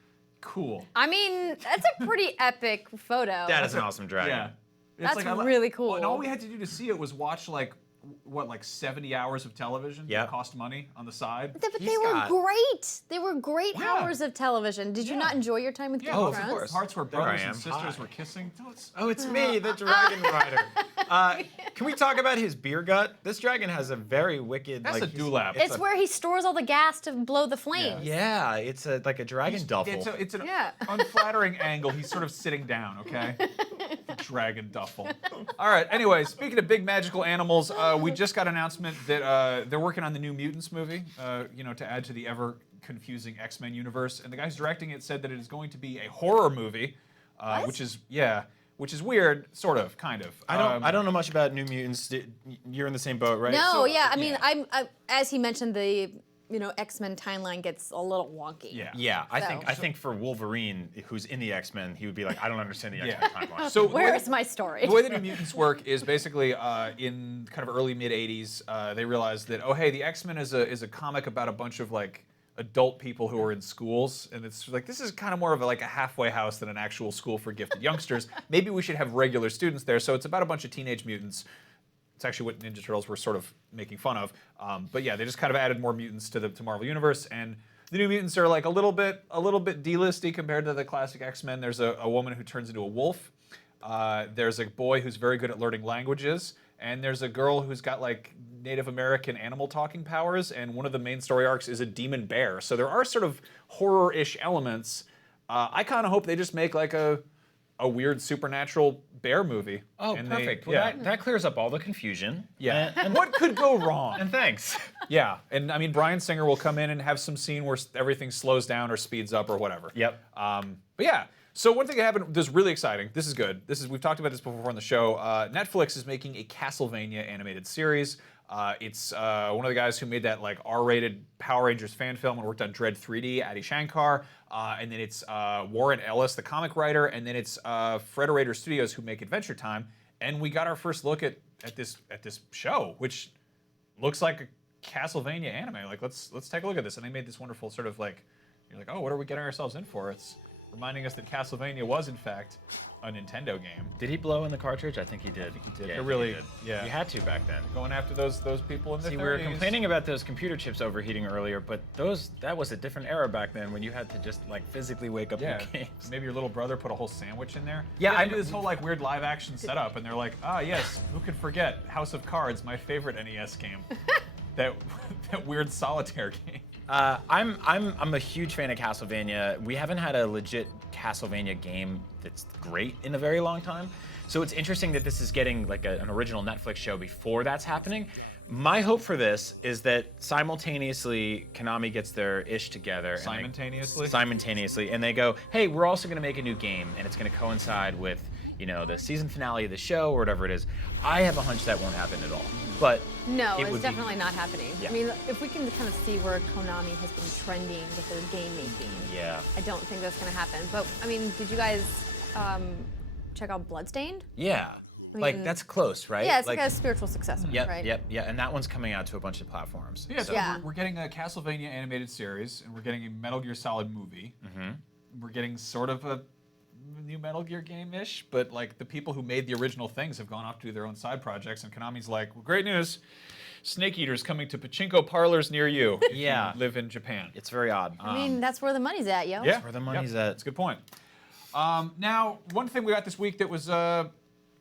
Cool. I mean, that's a pretty epic photo. That is an awesome dragon. Yeah. That's really cool. And all we had to do to see it was watch like 70 hours of television Yeah. that cost money on the side. But He's they were got- great. They were great Yeah. hours of television. Did you not enjoy your time with Game Oh, of of Thrones? course. Parts where There I brothers am. and sisters Hi. were kissing. Oh, it's me, the dragon rider. Can we talk about his beer gut? This dragon has a very wicked. That's a he's- dewlap. It's where he stores all the gas to blow the flames. Yeah, it's like a dragon duffel. It's an Yeah. unflattering angle. He's sort of sitting down, okay? Dragon duffel. All right, anyway, speaking of big magical animals, we just got an announcement that they're working on the new Mutants movie, to add to the ever-confusing X-Men universe. And the guys directing it said that it is going to be a horror movie, which is weird, sort of, kind of. I don't know much about New Mutants. You're in the same boat, right? No, So, yeah. I mean, yeah. I'm as he mentioned, the X-Men timeline gets a little wonky. Yeah. Yeah, I So- think for Wolverine, who's in the X-Men, he would be like, I don't understand the Yeah. X-Men timeline. So Where is my story? The way the New Mutants work is basically in kind of early mid '80s, they realized that the X-Men is a comic about a bunch of like adult people who are in schools, and it's like this is kind of more of a halfway house than an actual school for gifted youngsters. Maybe we should have regular students there. So it's about a bunch of teenage mutants. It's actually what Ninja Turtles were sort of making fun of. But yeah, they just kind of added more mutants to Marvel Universe, and the New Mutants are like a little bit D-listy compared to the classic X-Men. There's a woman who turns into a wolf. There's a boy who's very good at learning languages, and there's a girl who's got like Native American animal talking powers, and one of the main story arcs is a demon bear. So there are sort of horror-ish elements. I kind of hope they just make like a weird supernatural bear movie. Oh, And perfect. They, Well, yeah. that clears up all the confusion. Yeah. And What could go wrong? and thanks. Yeah, and I mean, Bryan Singer will come in and have some scene where everything slows down or speeds up or whatever. Yep. But yeah, so one thing that happened that's really exciting. This is good. We've talked about this before on the show. Netflix is making a Castlevania animated series. It's one of the guys who made that like R-rated Power Rangers fan film and worked on Dread 3D, Adi Shankar, and then it's Warren Ellis, the comic writer, and then it's Frederator Studios who make Adventure Time. And we got our first look at this show, which looks like a Castlevania anime. Like let's take a look at this. And they made this wonderful sort of like, you're like, oh, what are we getting ourselves in for? It's reminding us that Castlevania was in fact a Nintendo game. Did he blow in the cartridge? I think he did. Yeah, It really, he did. yeah. You had to back then. Going after those people in the See, 30s. we were complaining about those computer chips overheating earlier, but that was a different era back then when you had to just like physically wake up Yeah, your games. maybe your little brother put a whole sandwich in there. Yeah, I I do this whole like weird live action setup, and they're like, yes, who could forget House of Cards, my favorite NES game, that weird solitaire game. I'm a huge fan of Castlevania. We haven't had a legit Castlevania game that's great in a very long time. So it's interesting that this is getting like an original Netflix show before that's happening. My hope for this is that simultaneously Konami gets their ish together. Simultaneously, and they go, hey, we're also going to make a new game, and it's going to coincide with, the season finale of the show or whatever it is. I have a hunch that won't happen at all. But No, it it's would be- definitely not happening. Yeah. I mean, if we can kind of see where Konami has been trending with their gaming, Yeah. I don't think that's going to happen. But I mean, did you guys check out Bloodstained? Yeah. Like that's close, right? Yeah, it's like a spiritual successor, Yep, right? yep, yeah, and that one's coming out to a bunch of platforms. Yeah, so Yeah. we're getting a Castlevania animated series, and we're getting a Metal Gear Solid movie. Mm-hmm. We're getting sort of a new Metal Gear game-ish, but like the people who made the original things have gone off to do their own side projects, and Konami's like, well, great news, Snake Eater's coming to pachinko parlors near you. if you Yeah. live in Japan. It's very odd. I mean, that's where the money's at, yo. Yeah, where the money's at. That's a good point. Now, one thing we got this week that was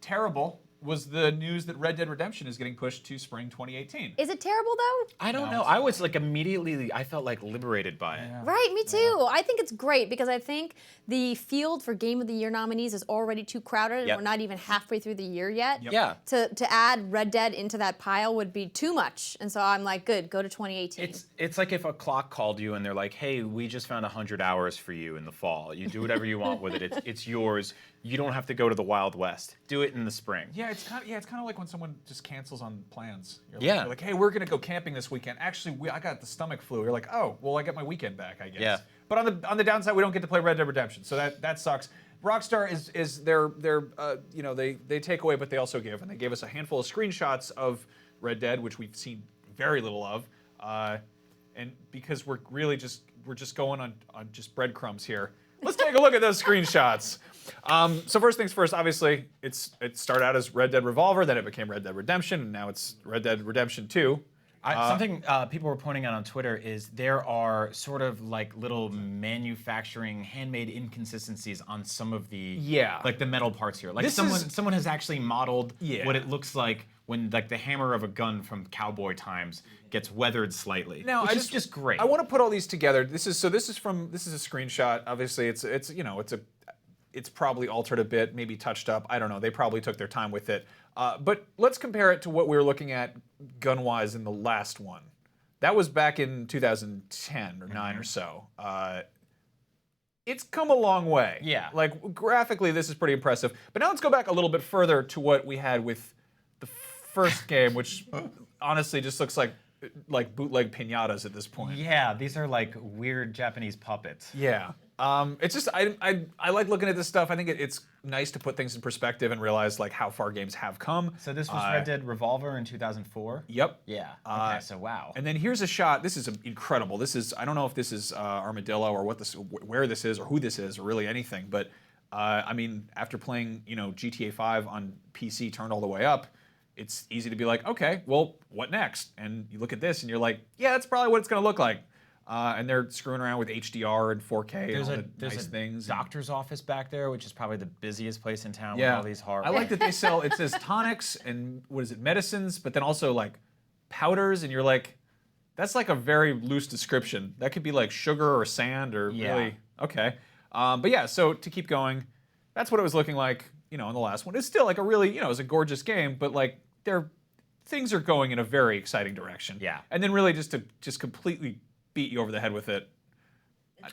terrible was the news that Red Dead Redemption is getting pushed to spring 2018. Is it terrible though? I don't know. I was like immediately, I felt like liberated by it. Right, me too. I think it's great because I think the field for Game of the Year nominees is already too crowded, and Yep. we're not even halfway through the year yet. Yeah. To add Red Dead into that pile would be too much, and so I'm like, good, go to 2018. It's like if a clock called you and they're like, hey, we just found 100 hours for you in the fall. You do whatever you want with it. It's yours. You don't have to go to the Wild West. Do it in the spring. Yeah, it's kind of like when someone just cancels on plans. Yeah. You're like, hey, we're gonna go camping this weekend. Actually, I got the stomach flu. You're like, oh, well, I get my weekend back, I guess. Yeah. But on the downside, we don't get to play Red Dead Redemption, so that sucks. Rockstar is their they take away, but they also give, and they gave us a handful of screenshots of Red Dead, which we've seen very little of, and because we're just going on just breadcrumbs here. Let's take a look at those screenshots. So first things first, obviously, it started out as Red Dead Revolver, then it became Red Dead Redemption, and now it's Red Dead Redemption 2. Something people were pointing out on Twitter is there are sort of like little manufacturing handmade inconsistencies on some of the like the metal parts here. Like someone has actually modeled what it looks like when like the hammer of a gun from cowboy times gets weathered slightly. Now, which is just great. I want to put all these together. This is a screenshot. Obviously, it's probably altered a bit, maybe touched up. I don't know. They probably took their time with it. But let's compare it to what we were looking at gun-wise in the last one. That was back in 2010 or 9 or so. It's come a long way. Yeah. Like, graphically, this is pretty impressive. But now let's go back a little bit further to what we had with the first game, which honestly just looks like bootleg piñatas at this point. Yeah, these are like weird Japanese puppets. Yeah. It's just I like looking at this stuff. I think it's nice to put things in perspective and realize like how far games have come. So this was Red Dead Revolver in 2004? Yep. Yeah. Okay, so wow. And then here's a shot. This is incredible. This is, I don't know if this is Armadillo or where this is or who this is or really anything, but I mean, after playing GTA 5 on PC turned all the way up, it's easy to be like, okay, well, what next? And you look at this and you're like, yeah, that's probably what it's going to look like. And they're screwing around with HDR and 4K and all the nice things. Doctor's office back there, which is probably the busiest place in town with all these horror. I like that they sell, it says tonics and medicines, but then also like powders, and you're like, that's like a very loose description. That could be like sugar or sand or really, okay. But yeah, so to keep going, that's what it was looking like, in the last one. It's still like a really, it was a gorgeous game, but like things are going in a very exciting direction. Yeah. And then really just to completely beat you over the head with it.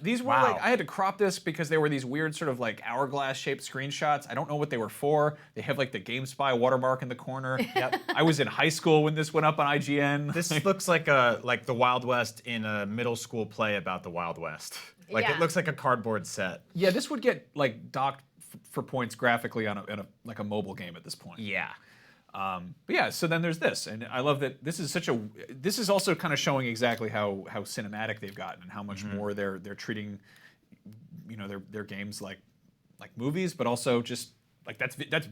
These were like, I had to crop this because they were these weird sort of like hourglass shaped screenshots. I don't know what they were for. They have like the GameSpy watermark in the corner. Yep. I was in high school when this went up on IGN. This looks like the Wild West in a middle school play about the Wild West. Like it looks like a cardboard set. Yeah, this would get like docked for points graphically on a mobile game at this point. Yeah. But yeah, so then there's this, and I love that this is also kind of showing exactly how cinematic they've gotten and how much more they're treating, their games like movies, but also just like that's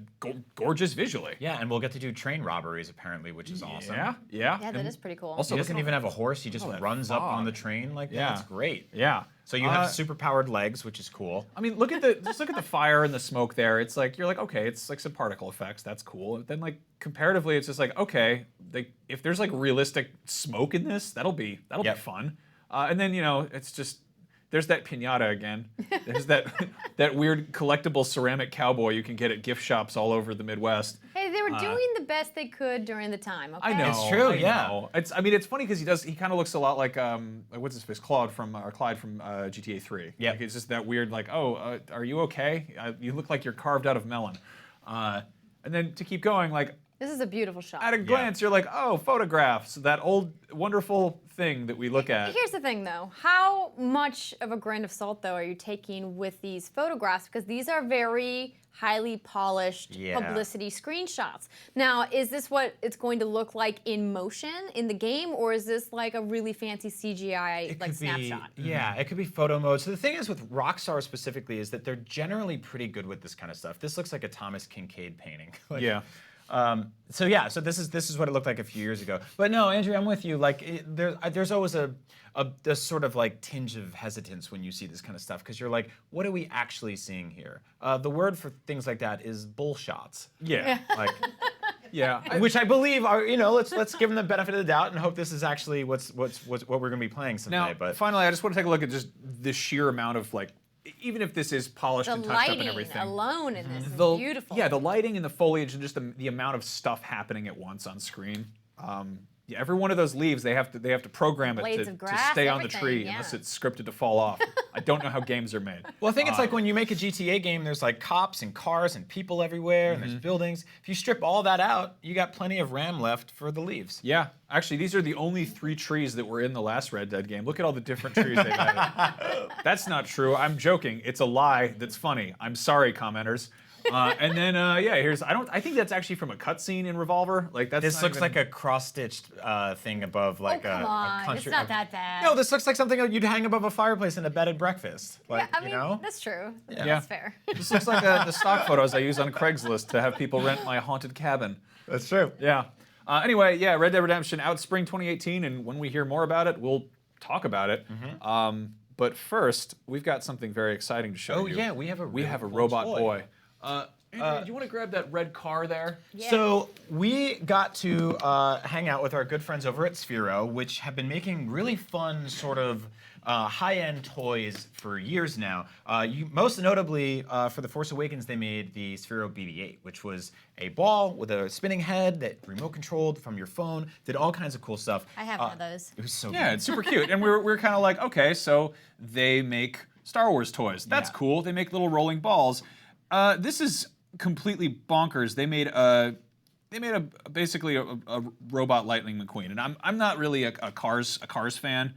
gorgeous visually. Yeah, and we'll get to do train robberies apparently, which is awesome. Yeah. Yeah, that is pretty cool. Also, he doesn't even have a horse. He just runs up on the train like that. Yeah. That's great. Yeah. So you have super-powered legs, which is cool. I mean, look at the fire and the smoke there. It's like you're like, okay, it's like some particle effects. That's cool. And then like comparatively, it's just like, okay, if there's like realistic smoke in this, that'll be fun. And then it's just there's that piñata again. There's that weird collectible ceramic cowboy you can get at gift shops all over the Midwest. Hey, they were doing the best they could during the time. Okay? I know. It's true, I yeah. know. It's funny because he kind of looks a lot like what's his face, Clyde from GTA 3. Yeah. Like, it's just that weird like, oh, are you okay? You look like you're carved out of melon. And then to keep going, like This is a beautiful shot. at a glance, you're like, oh, photographs, that old wonderful thing that we look at. Here's the thing, though. How much of a grain of salt, though, are you taking with these photographs? Because these are very highly polished publicity screenshots. Now, is this what it's going to look like in motion in the game, or is this like a really fancy CGI snapshot? Yeah, it could be photo mode. So the thing is with Rockstar specifically is that they're generally pretty good with this kind of stuff. This looks like a Thomas Kincaid painting. Yeah. So yeah, so this is what it looked like a few years ago. But no, Andrew, I'm with you. Like there's always a sort of like tinge of hesitance when you see this kind of stuff because you're like, what are we actually seeing here? The word for things like that is bullshots. Yeah. Like. Yeah. Which I believe are, let's give them the benefit of the doubt and hope this is actually what we're going to be playing someday. Now, But finally, I just want to take a look at just the sheer amount of like, even if this is polished The and touched up and lighting everything. alone in this is the, beautiful. Yeah, the lighting and the foliage and just the amount of stuff happening at once on screen. Yeah, every one of those leaves, they have to program it Blades to of grass, stay on the everything, tree yeah. unless it's scripted to fall off. I don't know how games are made. well, I think it's like when you make a GTA game, there's like cops and cars and people everywhere and there's buildings. If you strip all that out, you got plenty of RAM left for the leaves. Yeah, actually, these are the only 3 trees that were in the last Red Dead game. Look at all the different trees they've added. That's not true. I'm joking. It's a lie. That's funny. I'm sorry, commenters. And then I think that's actually from a cutscene in Revolver. Like This looks like a cross-stitched thing above like come on, a country. it's not that bad. No, this looks like something you'd hang above a fireplace in a bed and breakfast. Like, yeah, I mean, you know? that's true. Yeah. That's fair. This looks like the stock photos I use on Craigslist to have people rent my haunted cabin. That's true. Yeah. Anyway, yeah, Red Dead Redemption out spring 2018, and when we hear more about it, we'll talk about it. But first, we've got something very exciting to show Oh, you. yeah, we have a really cool robot toy. boy. Andrea, do you want to grab that red car there? Yeah. So we got to hang out with our good friends over at Sphero, which have been making really fun sort of high-end toys for years now. Most notably, for The Force Awakens, they made the Sphero BB-8, which was a ball with a spinning head that remote-controlled from your phone, did all kinds of cool stuff. I have one of those. It was so Yeah, good. it's super cute. And we're kind of like, okay, so they make Star Wars toys. That's Yeah. cool. They make little rolling balls. This is completely bonkers. They made basically a robot Lightning McQueen, and I'm not really a Cars fan.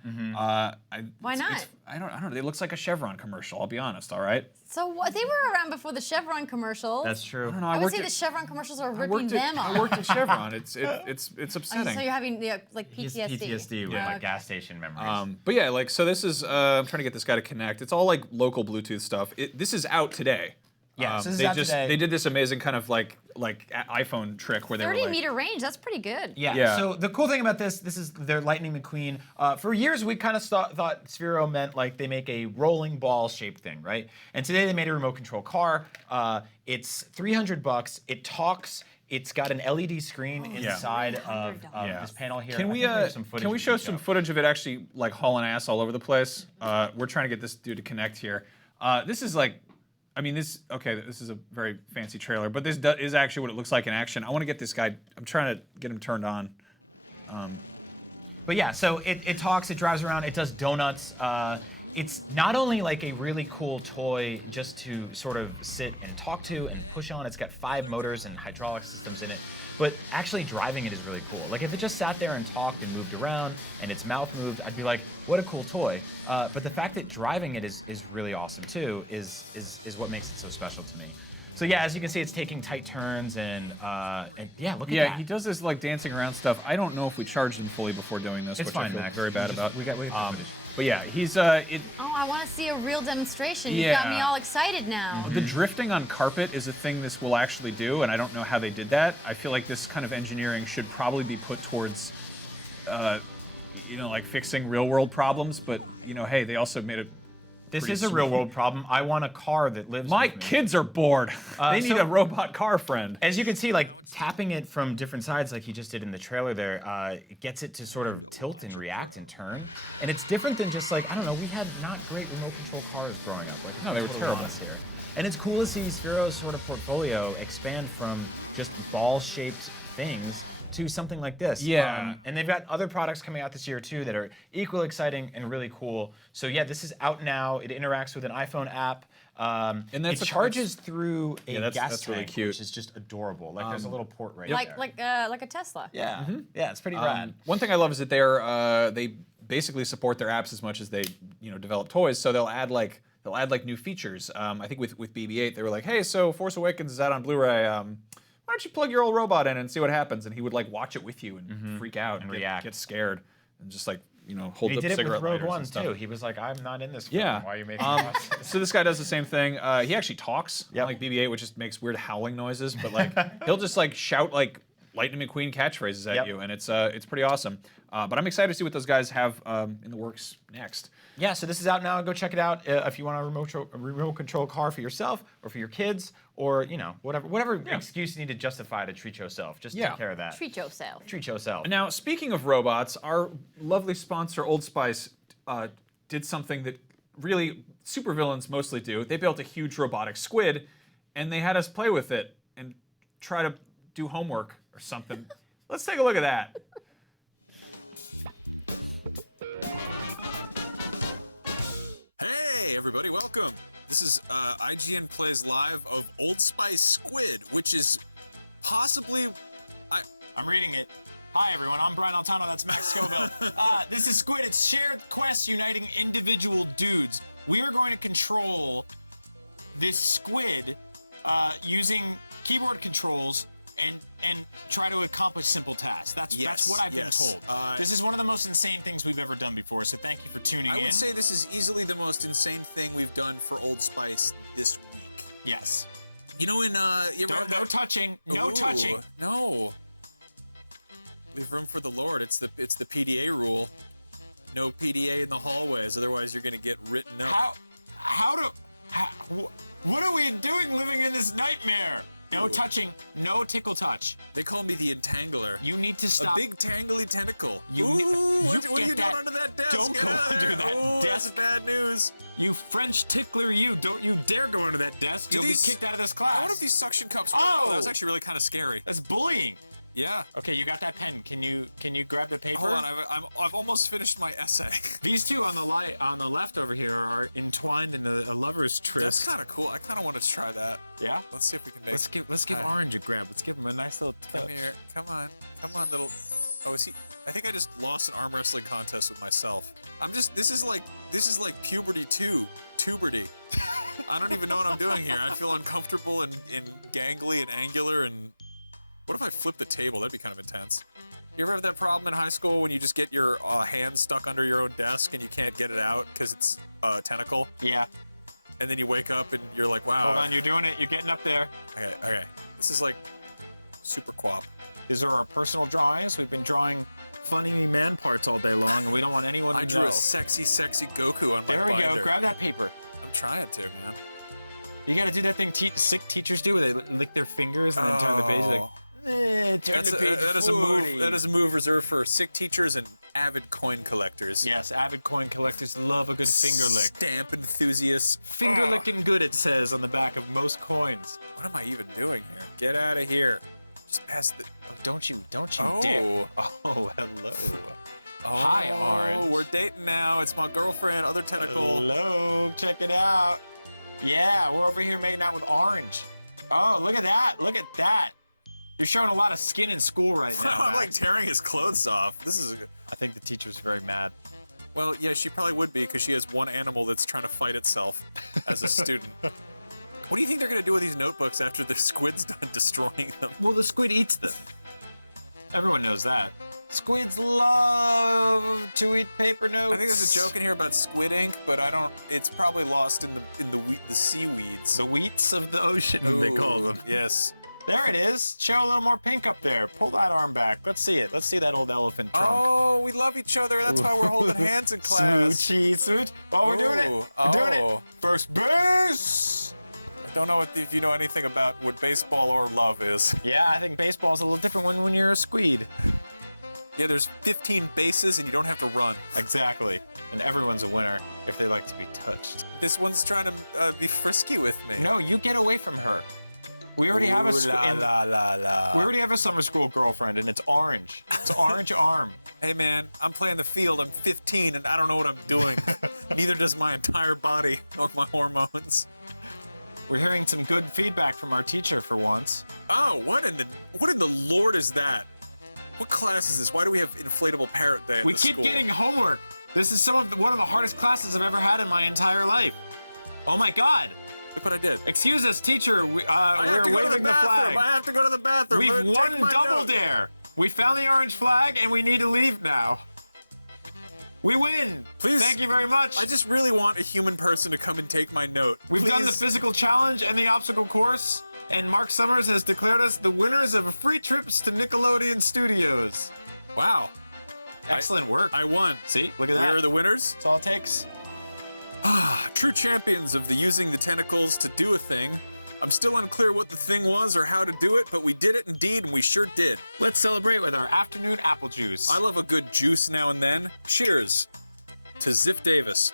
Why not? I don't know. It looks like a Chevron commercial. I'll be honest. All right. So they were around before the Chevron commercials. That's true. I don't know. I would say worked the Chevron commercials are I ripping worked them off. I worked at Chevron. It's Oh, upsetting. so you're having like He's PTSD. PTSD with Yeah. like gas station memories. But yeah, like so this is I'm trying to get this guy to connect. It's all like local Bluetooth stuff. This is out today. Yeah, so this is out today. They did this amazing kind of like iPhone trick where they were 30 like, meter range, that's pretty good. Yeah. So the cool thing about this is their Lightning McQueen. For years, we kind of thought Sphero meant like they make a rolling ball shaped thing, right? And today they made a remote control car. It's $300. It talks. It's got an LED screen inside of $300. this panel here. Can I we think there's some footage can we we show some footage of it actually like hauling ass all over the place? We're trying to get this dude to connect here. This is like, I mean, this is a very fancy trailer, but this is actually what it looks like in action. I want to get this guy. I'm trying to get him turned on. But yeah, so it talks, it drives around, it does donuts. It's not only like a really cool toy just to sort of sit and talk to and push on, it's got 5 motors and hydraulic systems in it, but actually driving it is really cool. Like if it just sat there and talked and moved around and its mouth moved, I'd be like, what a cool toy. But the fact that driving it is really awesome too is what makes it so special to me. So yeah, as you can see, it's taking tight turns and yeah, look at Yeah, that. he does this like dancing around stuff. I don't know if we charged him fully before doing this, It's which fine, I feel Max. very bad about. We got But yeah, he's Oh, I want to see a real demonstration. You got me Yeah. all excited now. the drifting on carpet is a thing this will actually do, and I don't know how they did that. I feel like this kind of engineering should probably be put towards, like fixing real world problems. But hey, they also made it. This pretty is a real world problem. I want a car that lives My with me. kids are bored. They need so- a robot car friend. As you can see, like tapping it from different sides, like he just did in the trailer there, it gets it to sort of tilt and react and turn. And it's different than just like, I don't know, we had not great remote control cars growing up. Like, No, they were totally terrible. honest here. And it's cool to see Sphero's sort of portfolio expand from just ball-shaped things to something like this. Yeah. And they've got other products coming out this year too that are equally exciting and really cool. So yeah, this is out now. It interacts with an iPhone app. And that's it charges through a that's gas really tank, cute. which is just adorable. Like there's a little port right Like there. like a Tesla. Yeah, yeah, it's pretty rad. One thing I love is that they basically support their apps as much as they develop toys. So they'll add like new features. I think with BB-8 they were like, hey, so Force Awakens is out on Blu-ray. Why don't you plug your old robot in and see what happens? And he would like watch it with you and freak out and react. get scared and just like hold He up did it cigarette with Rogue lighters One and stuff. too. He was like, "I'm not in this film. Yeah. Why are you making me watch this?" So this guy does the same thing. He actually talks, Yep. like BB-8, which just makes weird howling noises. But like he'll just like shout like Lightning McQueen catchphrases at Yep. you, and it's pretty awesome. But I'm excited to see what those guys have in the works next. Yeah, so this is out now. Go check it out if you want a remote control car for yourself or for your kids, or whatever excuse you need to justify to treat yourself. Just take care of that. Treat yourself. Treat yourself. Now, speaking of robots, our lovely sponsor Old Spice did something that really supervillains mostly do. They built a huge robotic squid, and they had us play with it and try to do homework or something. Let's take a look at that. Hey, everybody, welcome. This is IGN Plays Live of Old Spice Squid, which is possibly... I'm reading it. Hi, everyone. I'm Brian Altano. That's Max Scoville. This is Squid. It's shared quests uniting individual dudes. We are going to control this squid using keyboard controls and try to accomplish simple tasks. That's what I've been told. This is one of the most insane things we've ever done before, so thank you for tuning in. I would say this is easily the most insane thing we've done for Old Spice this week. Yes. You know, No touching. No Ooh, touching. No. Leave room for the Lord. It's the PDA rule. No PDA in the hallways, otherwise you're gonna get written up. What are we doing living in this nightmare? No touching, no tickle touch. They call me the Entangler. You need to stop. A big tangly tentacle. You what are you get that- doing under that desk? Don't Get go out of under there. that Oh, desk. That's bad news. You French tickler, you! Don't you dare go under that desk. You'll be kicked out of this class. I wonder if these suction cups work. Oh! That was actually really kind of scary. That's bullying. Yeah. Okay, you got that pen. Can you grab the paper? Hold on, I've almost finished my essay. These two on the left over here are entwined in a lover's tryst. That's kind of cool. I kind of want to try that. Yeah. Let's see if we can make. Let's give Hi. Orange a grab. Let's give him a nice little touch. Come here. Come on, little. Oh, is he? I think I just lost an arm wrestling contest with myself. This is like puberty too. Tuberty. I don't even know what I'm doing here. I feel uncomfortable and gangly and angular and. What if I flip the table? That'd be kind of intense. You ever have that problem in high school when you just get your hand stuck under your own desk and you can't get it out because it's a tentacle? Yeah. And then you wake up and you're like, wow. Hold on, you're doing it. You're getting up there. Okay. This is like super quap. These are our personal drawings. We've been drawing funny man parts all day long, and we don't want anyone to know. I drew a sexy Goku on my There we binder. go. Grab that paper. I'm trying to, man. You got to do that thing sick teachers do, where they lick their fingers and then turn the page. Like, turn the page that is a 40. move. That is a move reserved for sick teachers and avid coin collectors. Yes, avid coin collectors love a good finger lick. Stamp enthusiasts. Finger licking good, it says on the back of most coins. What am I even doing here? Get out of here. Just pass the. Oh, don't you Oh. dare. Oh, hello. Oh, Hi, Orange. We're dating now. It's my girlfriend, other tentacle. Hello, check it out. Yeah, we're over here making out with Orange. Oh, look at that. Look at that. You're showing a lot of skin in school right now. I'm like Max. tearing his clothes off. This is. I think the teacher's very mad. Well, yeah, she probably would be because she has one animal that's trying to fight itself as a student. What do you think they're gonna do with these notebooks after the squid's done destroying them? Well, the squid eats them. Everyone knows that. Squids love to eat paper notes. I think there's a joke in here about squid ink, but I don't. It's probably lost in the seaweeds. The wheats of the ocean, they call them. Yes. There it is. Show a little more pink up there. Pull that arm back. Let's see it. Let's see that old elephant trunk. Oh, we love each other. That's why we're holding hands in class. Smoochy, smooch. Oh, we're doing it. We're doing Oh. it. First base. I don't know if you know anything about what baseball or love is. Yeah, I think baseball's a little different when you're a squid. Yeah, there's 15 bases and you don't have to run. Exactly. And everyone's a winner if they like to be touched. This one's trying to be frisky with me. No, you get away from her. We already have a we already have a summer school girlfriend, and it's Orange. It's Orange Arm. Hey man, I'm playing the field. I'm 15 and I don't know what I'm doing. Neither does my entire body or my hormones. We're hearing some good feedback from our teacher for once. Oh, what in the Lord is that? What class is this? Why do we have inflatable parrot day at We the keep school? getting homework. This is one of the hardest classes I've ever had in my entire life. Oh my God. Look what I did. Excuse us, teacher. I have We're to go to waving the the bathroom. flag. I have to go to the bathroom. We've Take won my Double note. Dare. We found the orange flag, and we need to leave now. We win. Please. Thank you very much. I just really want a human person to come and take my note. We've done the Please. physical challenge and the obstacle course, and Mark Summers has declared us the winners of free trips to Nickelodeon Studios. Wow. Excellent work. I won. See, look at We that. are the winners. That's all it takes. True champions of the using the tentacles to do a thing. I'm still unclear what the thing was or how to do it, but we did it indeed, and we sure did. Let's celebrate with our afternoon apple juice. I love a good juice now and then. Cheers to Ziff Davis.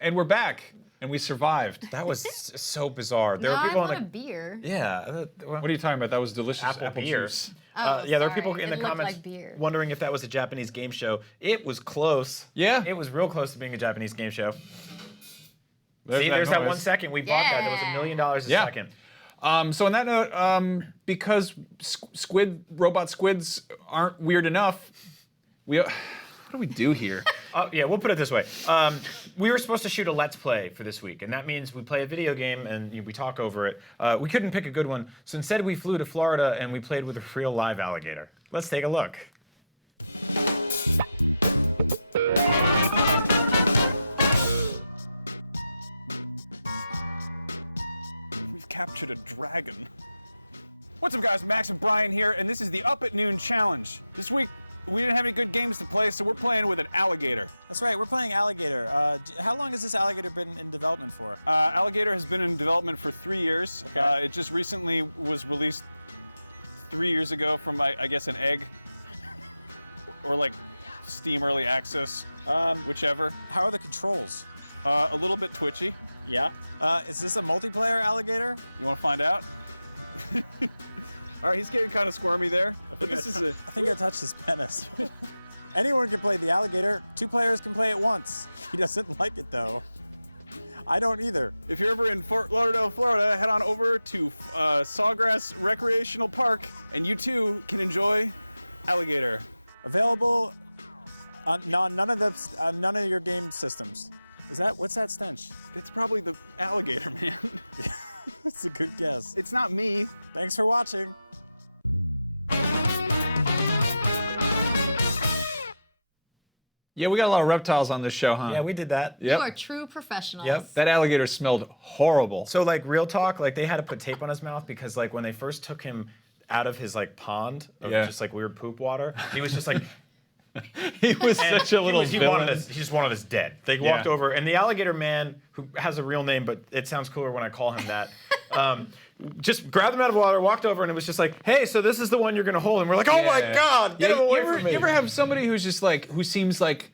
And we're back, and we survived. That was so bizarre. There No, were I people want in a the beer. yeah. What are you talking about? That was delicious Apple beer. juice. Yeah, there are sorry. people in the It looked comments like beer. wondering if that was a Japanese game show. It was close. Yeah. It was real close to being a Japanese game show. There's See, there's that noise. 1 second. We bought that. That was $1 million a Yeah. second. So on that note, because robot squids aren't weird enough, what do we do here? Yeah, we'll put it this way. We were supposed to shoot a Let's Play for this week, and that means we play a video game and we talk over it. We couldn't pick a good one, so instead we flew to Florida and we played with a real live alligator. Let's take a look. We've captured a dragon. What's up, guys? Max and Brian here, and this is the Up at Noon Challenge. This week, we didn't have any good games to play, so we're playing with an alligator. That's right, we're playing alligator. How long has this alligator been in development for? Alligator has been in development for 3 years. Okay. It just recently was released 3 years ago from, I guess, an egg. Or like Steam Early Access, whichever. How are the controls? A little bit twitchy. Yeah. Is this a multiplayer alligator? You want to find out? All right, he's getting kind of squirmy there. But this is a... I think I touched his penis. Anyone can play the alligator. 2 players can play it once. He doesn't like it though. I don't either. If you're ever in Fort Lauderdale, Florida, head on over to Sawgrass Recreational Park, and you too can enjoy alligator. Available on none of your game systems. What's that stench? It's probably the alligator, man. That's a good guess. It's not me. Thanks for watching. Yeah, we got a lot of reptiles on this show, huh? Yeah, we did that. You are true professionals. Yep. That alligator smelled horrible. So like real talk, like they had to put tape on his mouth because like when they first took him out of his like pond of just like weird poop water, he was just like He was such a little villain. He just wanted us dead. They walked over, and the alligator man, who has a real name, but it sounds cooler when I call him that, just grabbed him out of the water, walked over, and it was just like, hey, so this is the one you're gonna hold. And we're like, oh my God, get him away from me. You ever have somebody who's just like, who seems like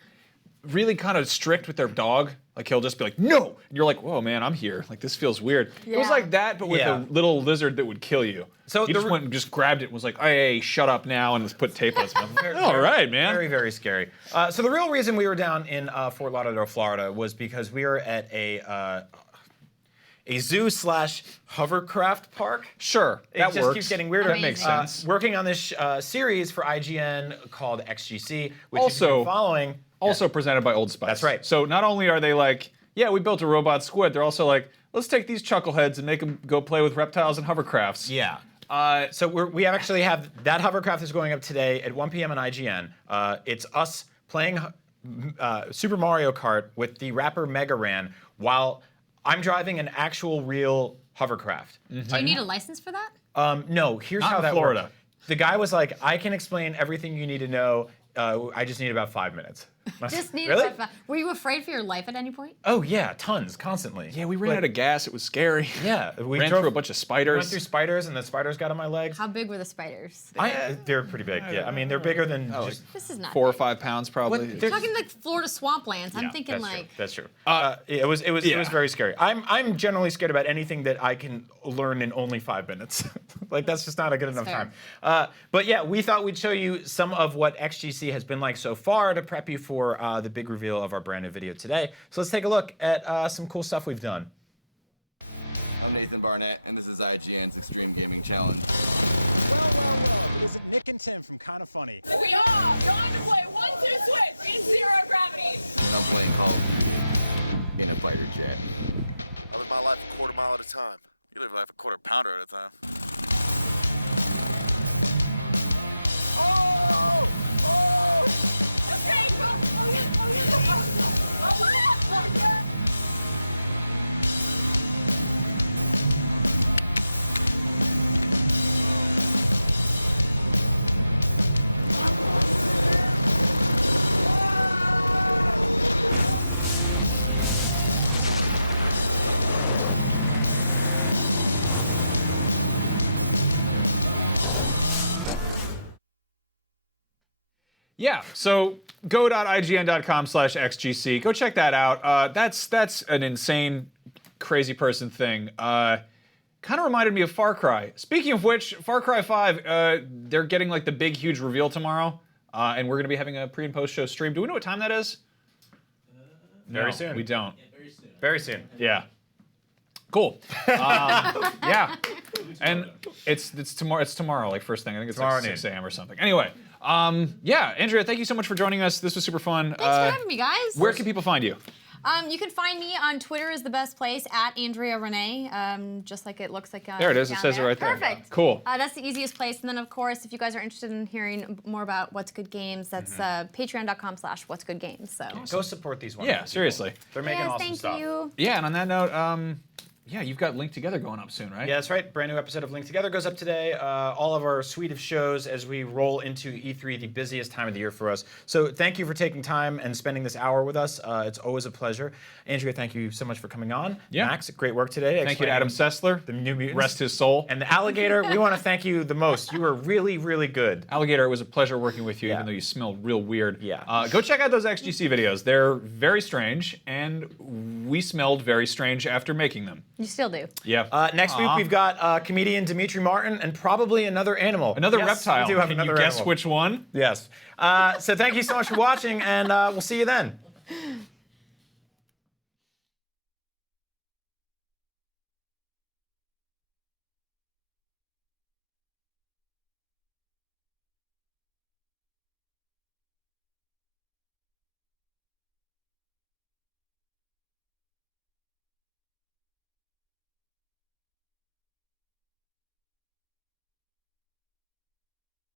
really kind of strict with their dog? Like he'll just be like, no! And you're like, whoa, man, I'm here. Like this feels weird. It was Yeah. like that, but with a little lizard that would kill you. So he just went and just grabbed it and was like, hey, shut up now, and just put tape on his mouth. Very- All right, man. Very, very scary. So the real reason we were down in Fort Lauderdale, Florida, was because we were at a zoo/hovercraft park. Sure, It that just works. keeps getting weirder. That makes sense. Working on this series for IGN called XGC, which Also- you've been following. Also presented by Old Spice. That's right. So not only are they like, yeah, we built a robot squid, they're also like, let's take these chuckleheads and make them go play with reptiles and hovercrafts. Yeah. So we actually have that hovercraft is going up today at 1 p.m. on IGN. It's us playing Super Mario Kart with the rapper Mega Ran while I'm driving an actual real hovercraft. Do you need a license for that? No, here's Not how in that Florida. worked. The guy was like, I can explain everything you need to know. I just need about 5 minutes. Just need Really? Were you afraid for your life at any point? Oh yeah, tons, constantly. Yeah, we ran out of gas. It was scary. Yeah, we ran drove through a bunch of We spiders. went through spiders, and the spiders got on my legs. How big were the spiders? They're pretty big. Yeah, I mean they're bigger than just. This is not 4 or big. 5 pounds, probably. What? They're- Talking like Florida swamplands. I'm Yeah, thinking that's like true. That's true. It was yeah. very scary. I'm generally scared about anything that I can learn in only 5 minutes. Like that's just not a good enough fair. time. But yeah, we thought we'd show you some of what XGC has been like so far to prep you for the big reveal of our brand new video today. So let's take a look at some cool stuff we've done. I'm Nathan Barnett, and this is IGN's Extreme Gaming Challenge. Well, if it isn't Nick and Tim from Kinda Funny. We are going to play 1-2 switch in zero gravity. And I'm playing Call of Duty in a fighter jet. I live my life a quarter mile at a time. You live life a quarter pounder at a time. Yeah, so go.ign.com/xgc. Go check that out. That's an insane, crazy person thing. Kind of reminded me of Far Cry. Speaking of which, Far Cry 5, they're getting like the big, huge reveal tomorrow, and we're going to be having a pre and post show stream. Do we know what time that is? Very soon. We don't. Very soon. Yeah. Cool. Yeah. And it's tomorrow. It's tomorrow, like first thing. I think it's Tomorrow like 6 a.m. or something. Anyway, yeah, Andrea, thank you so much for joining us. This was super fun. Thanks for having me, guys. Where can people find you? You can find me on Twitter is the best place at Andrea Rene, just like it looks like. There it is. It down says there. it right there. Perfect. Cool. That's the easiest place. And then, of course, if you guys are interested in hearing more about What's Good Games, that's patreon.com/What's Good Games. So Go support these ones. Yeah, seriously. They're making awesome thank stuff. you. Yeah, and on that note, yeah, you've got Link Together going up soon, right? Yeah, that's right. Brand new episode of Link Together goes up today. All of our suite of shows as we roll into E3, the busiest time of the year for us. So thank you for taking time and spending this hour with us. It's always a pleasure. Andrea, thank you so much for coming on. Yeah. Max, great work today. Thank you to Adam Sessler. The New Mutants. Rest his soul. And the Alligator, we want to thank you the most. You were really, really good. Alligator, it was a pleasure working with you, Yeah. even though you smelled real weird. Yeah. Go check out those XGC videos. They're very strange, and we smelled very strange after making them. You still do. Yeah. Next week, we've got comedian Dimitri Martin and probably another animal. Another Yes, reptile. We do have Can another you guess animal. which one? Yes. So thank you so much for watching, and we'll see you then.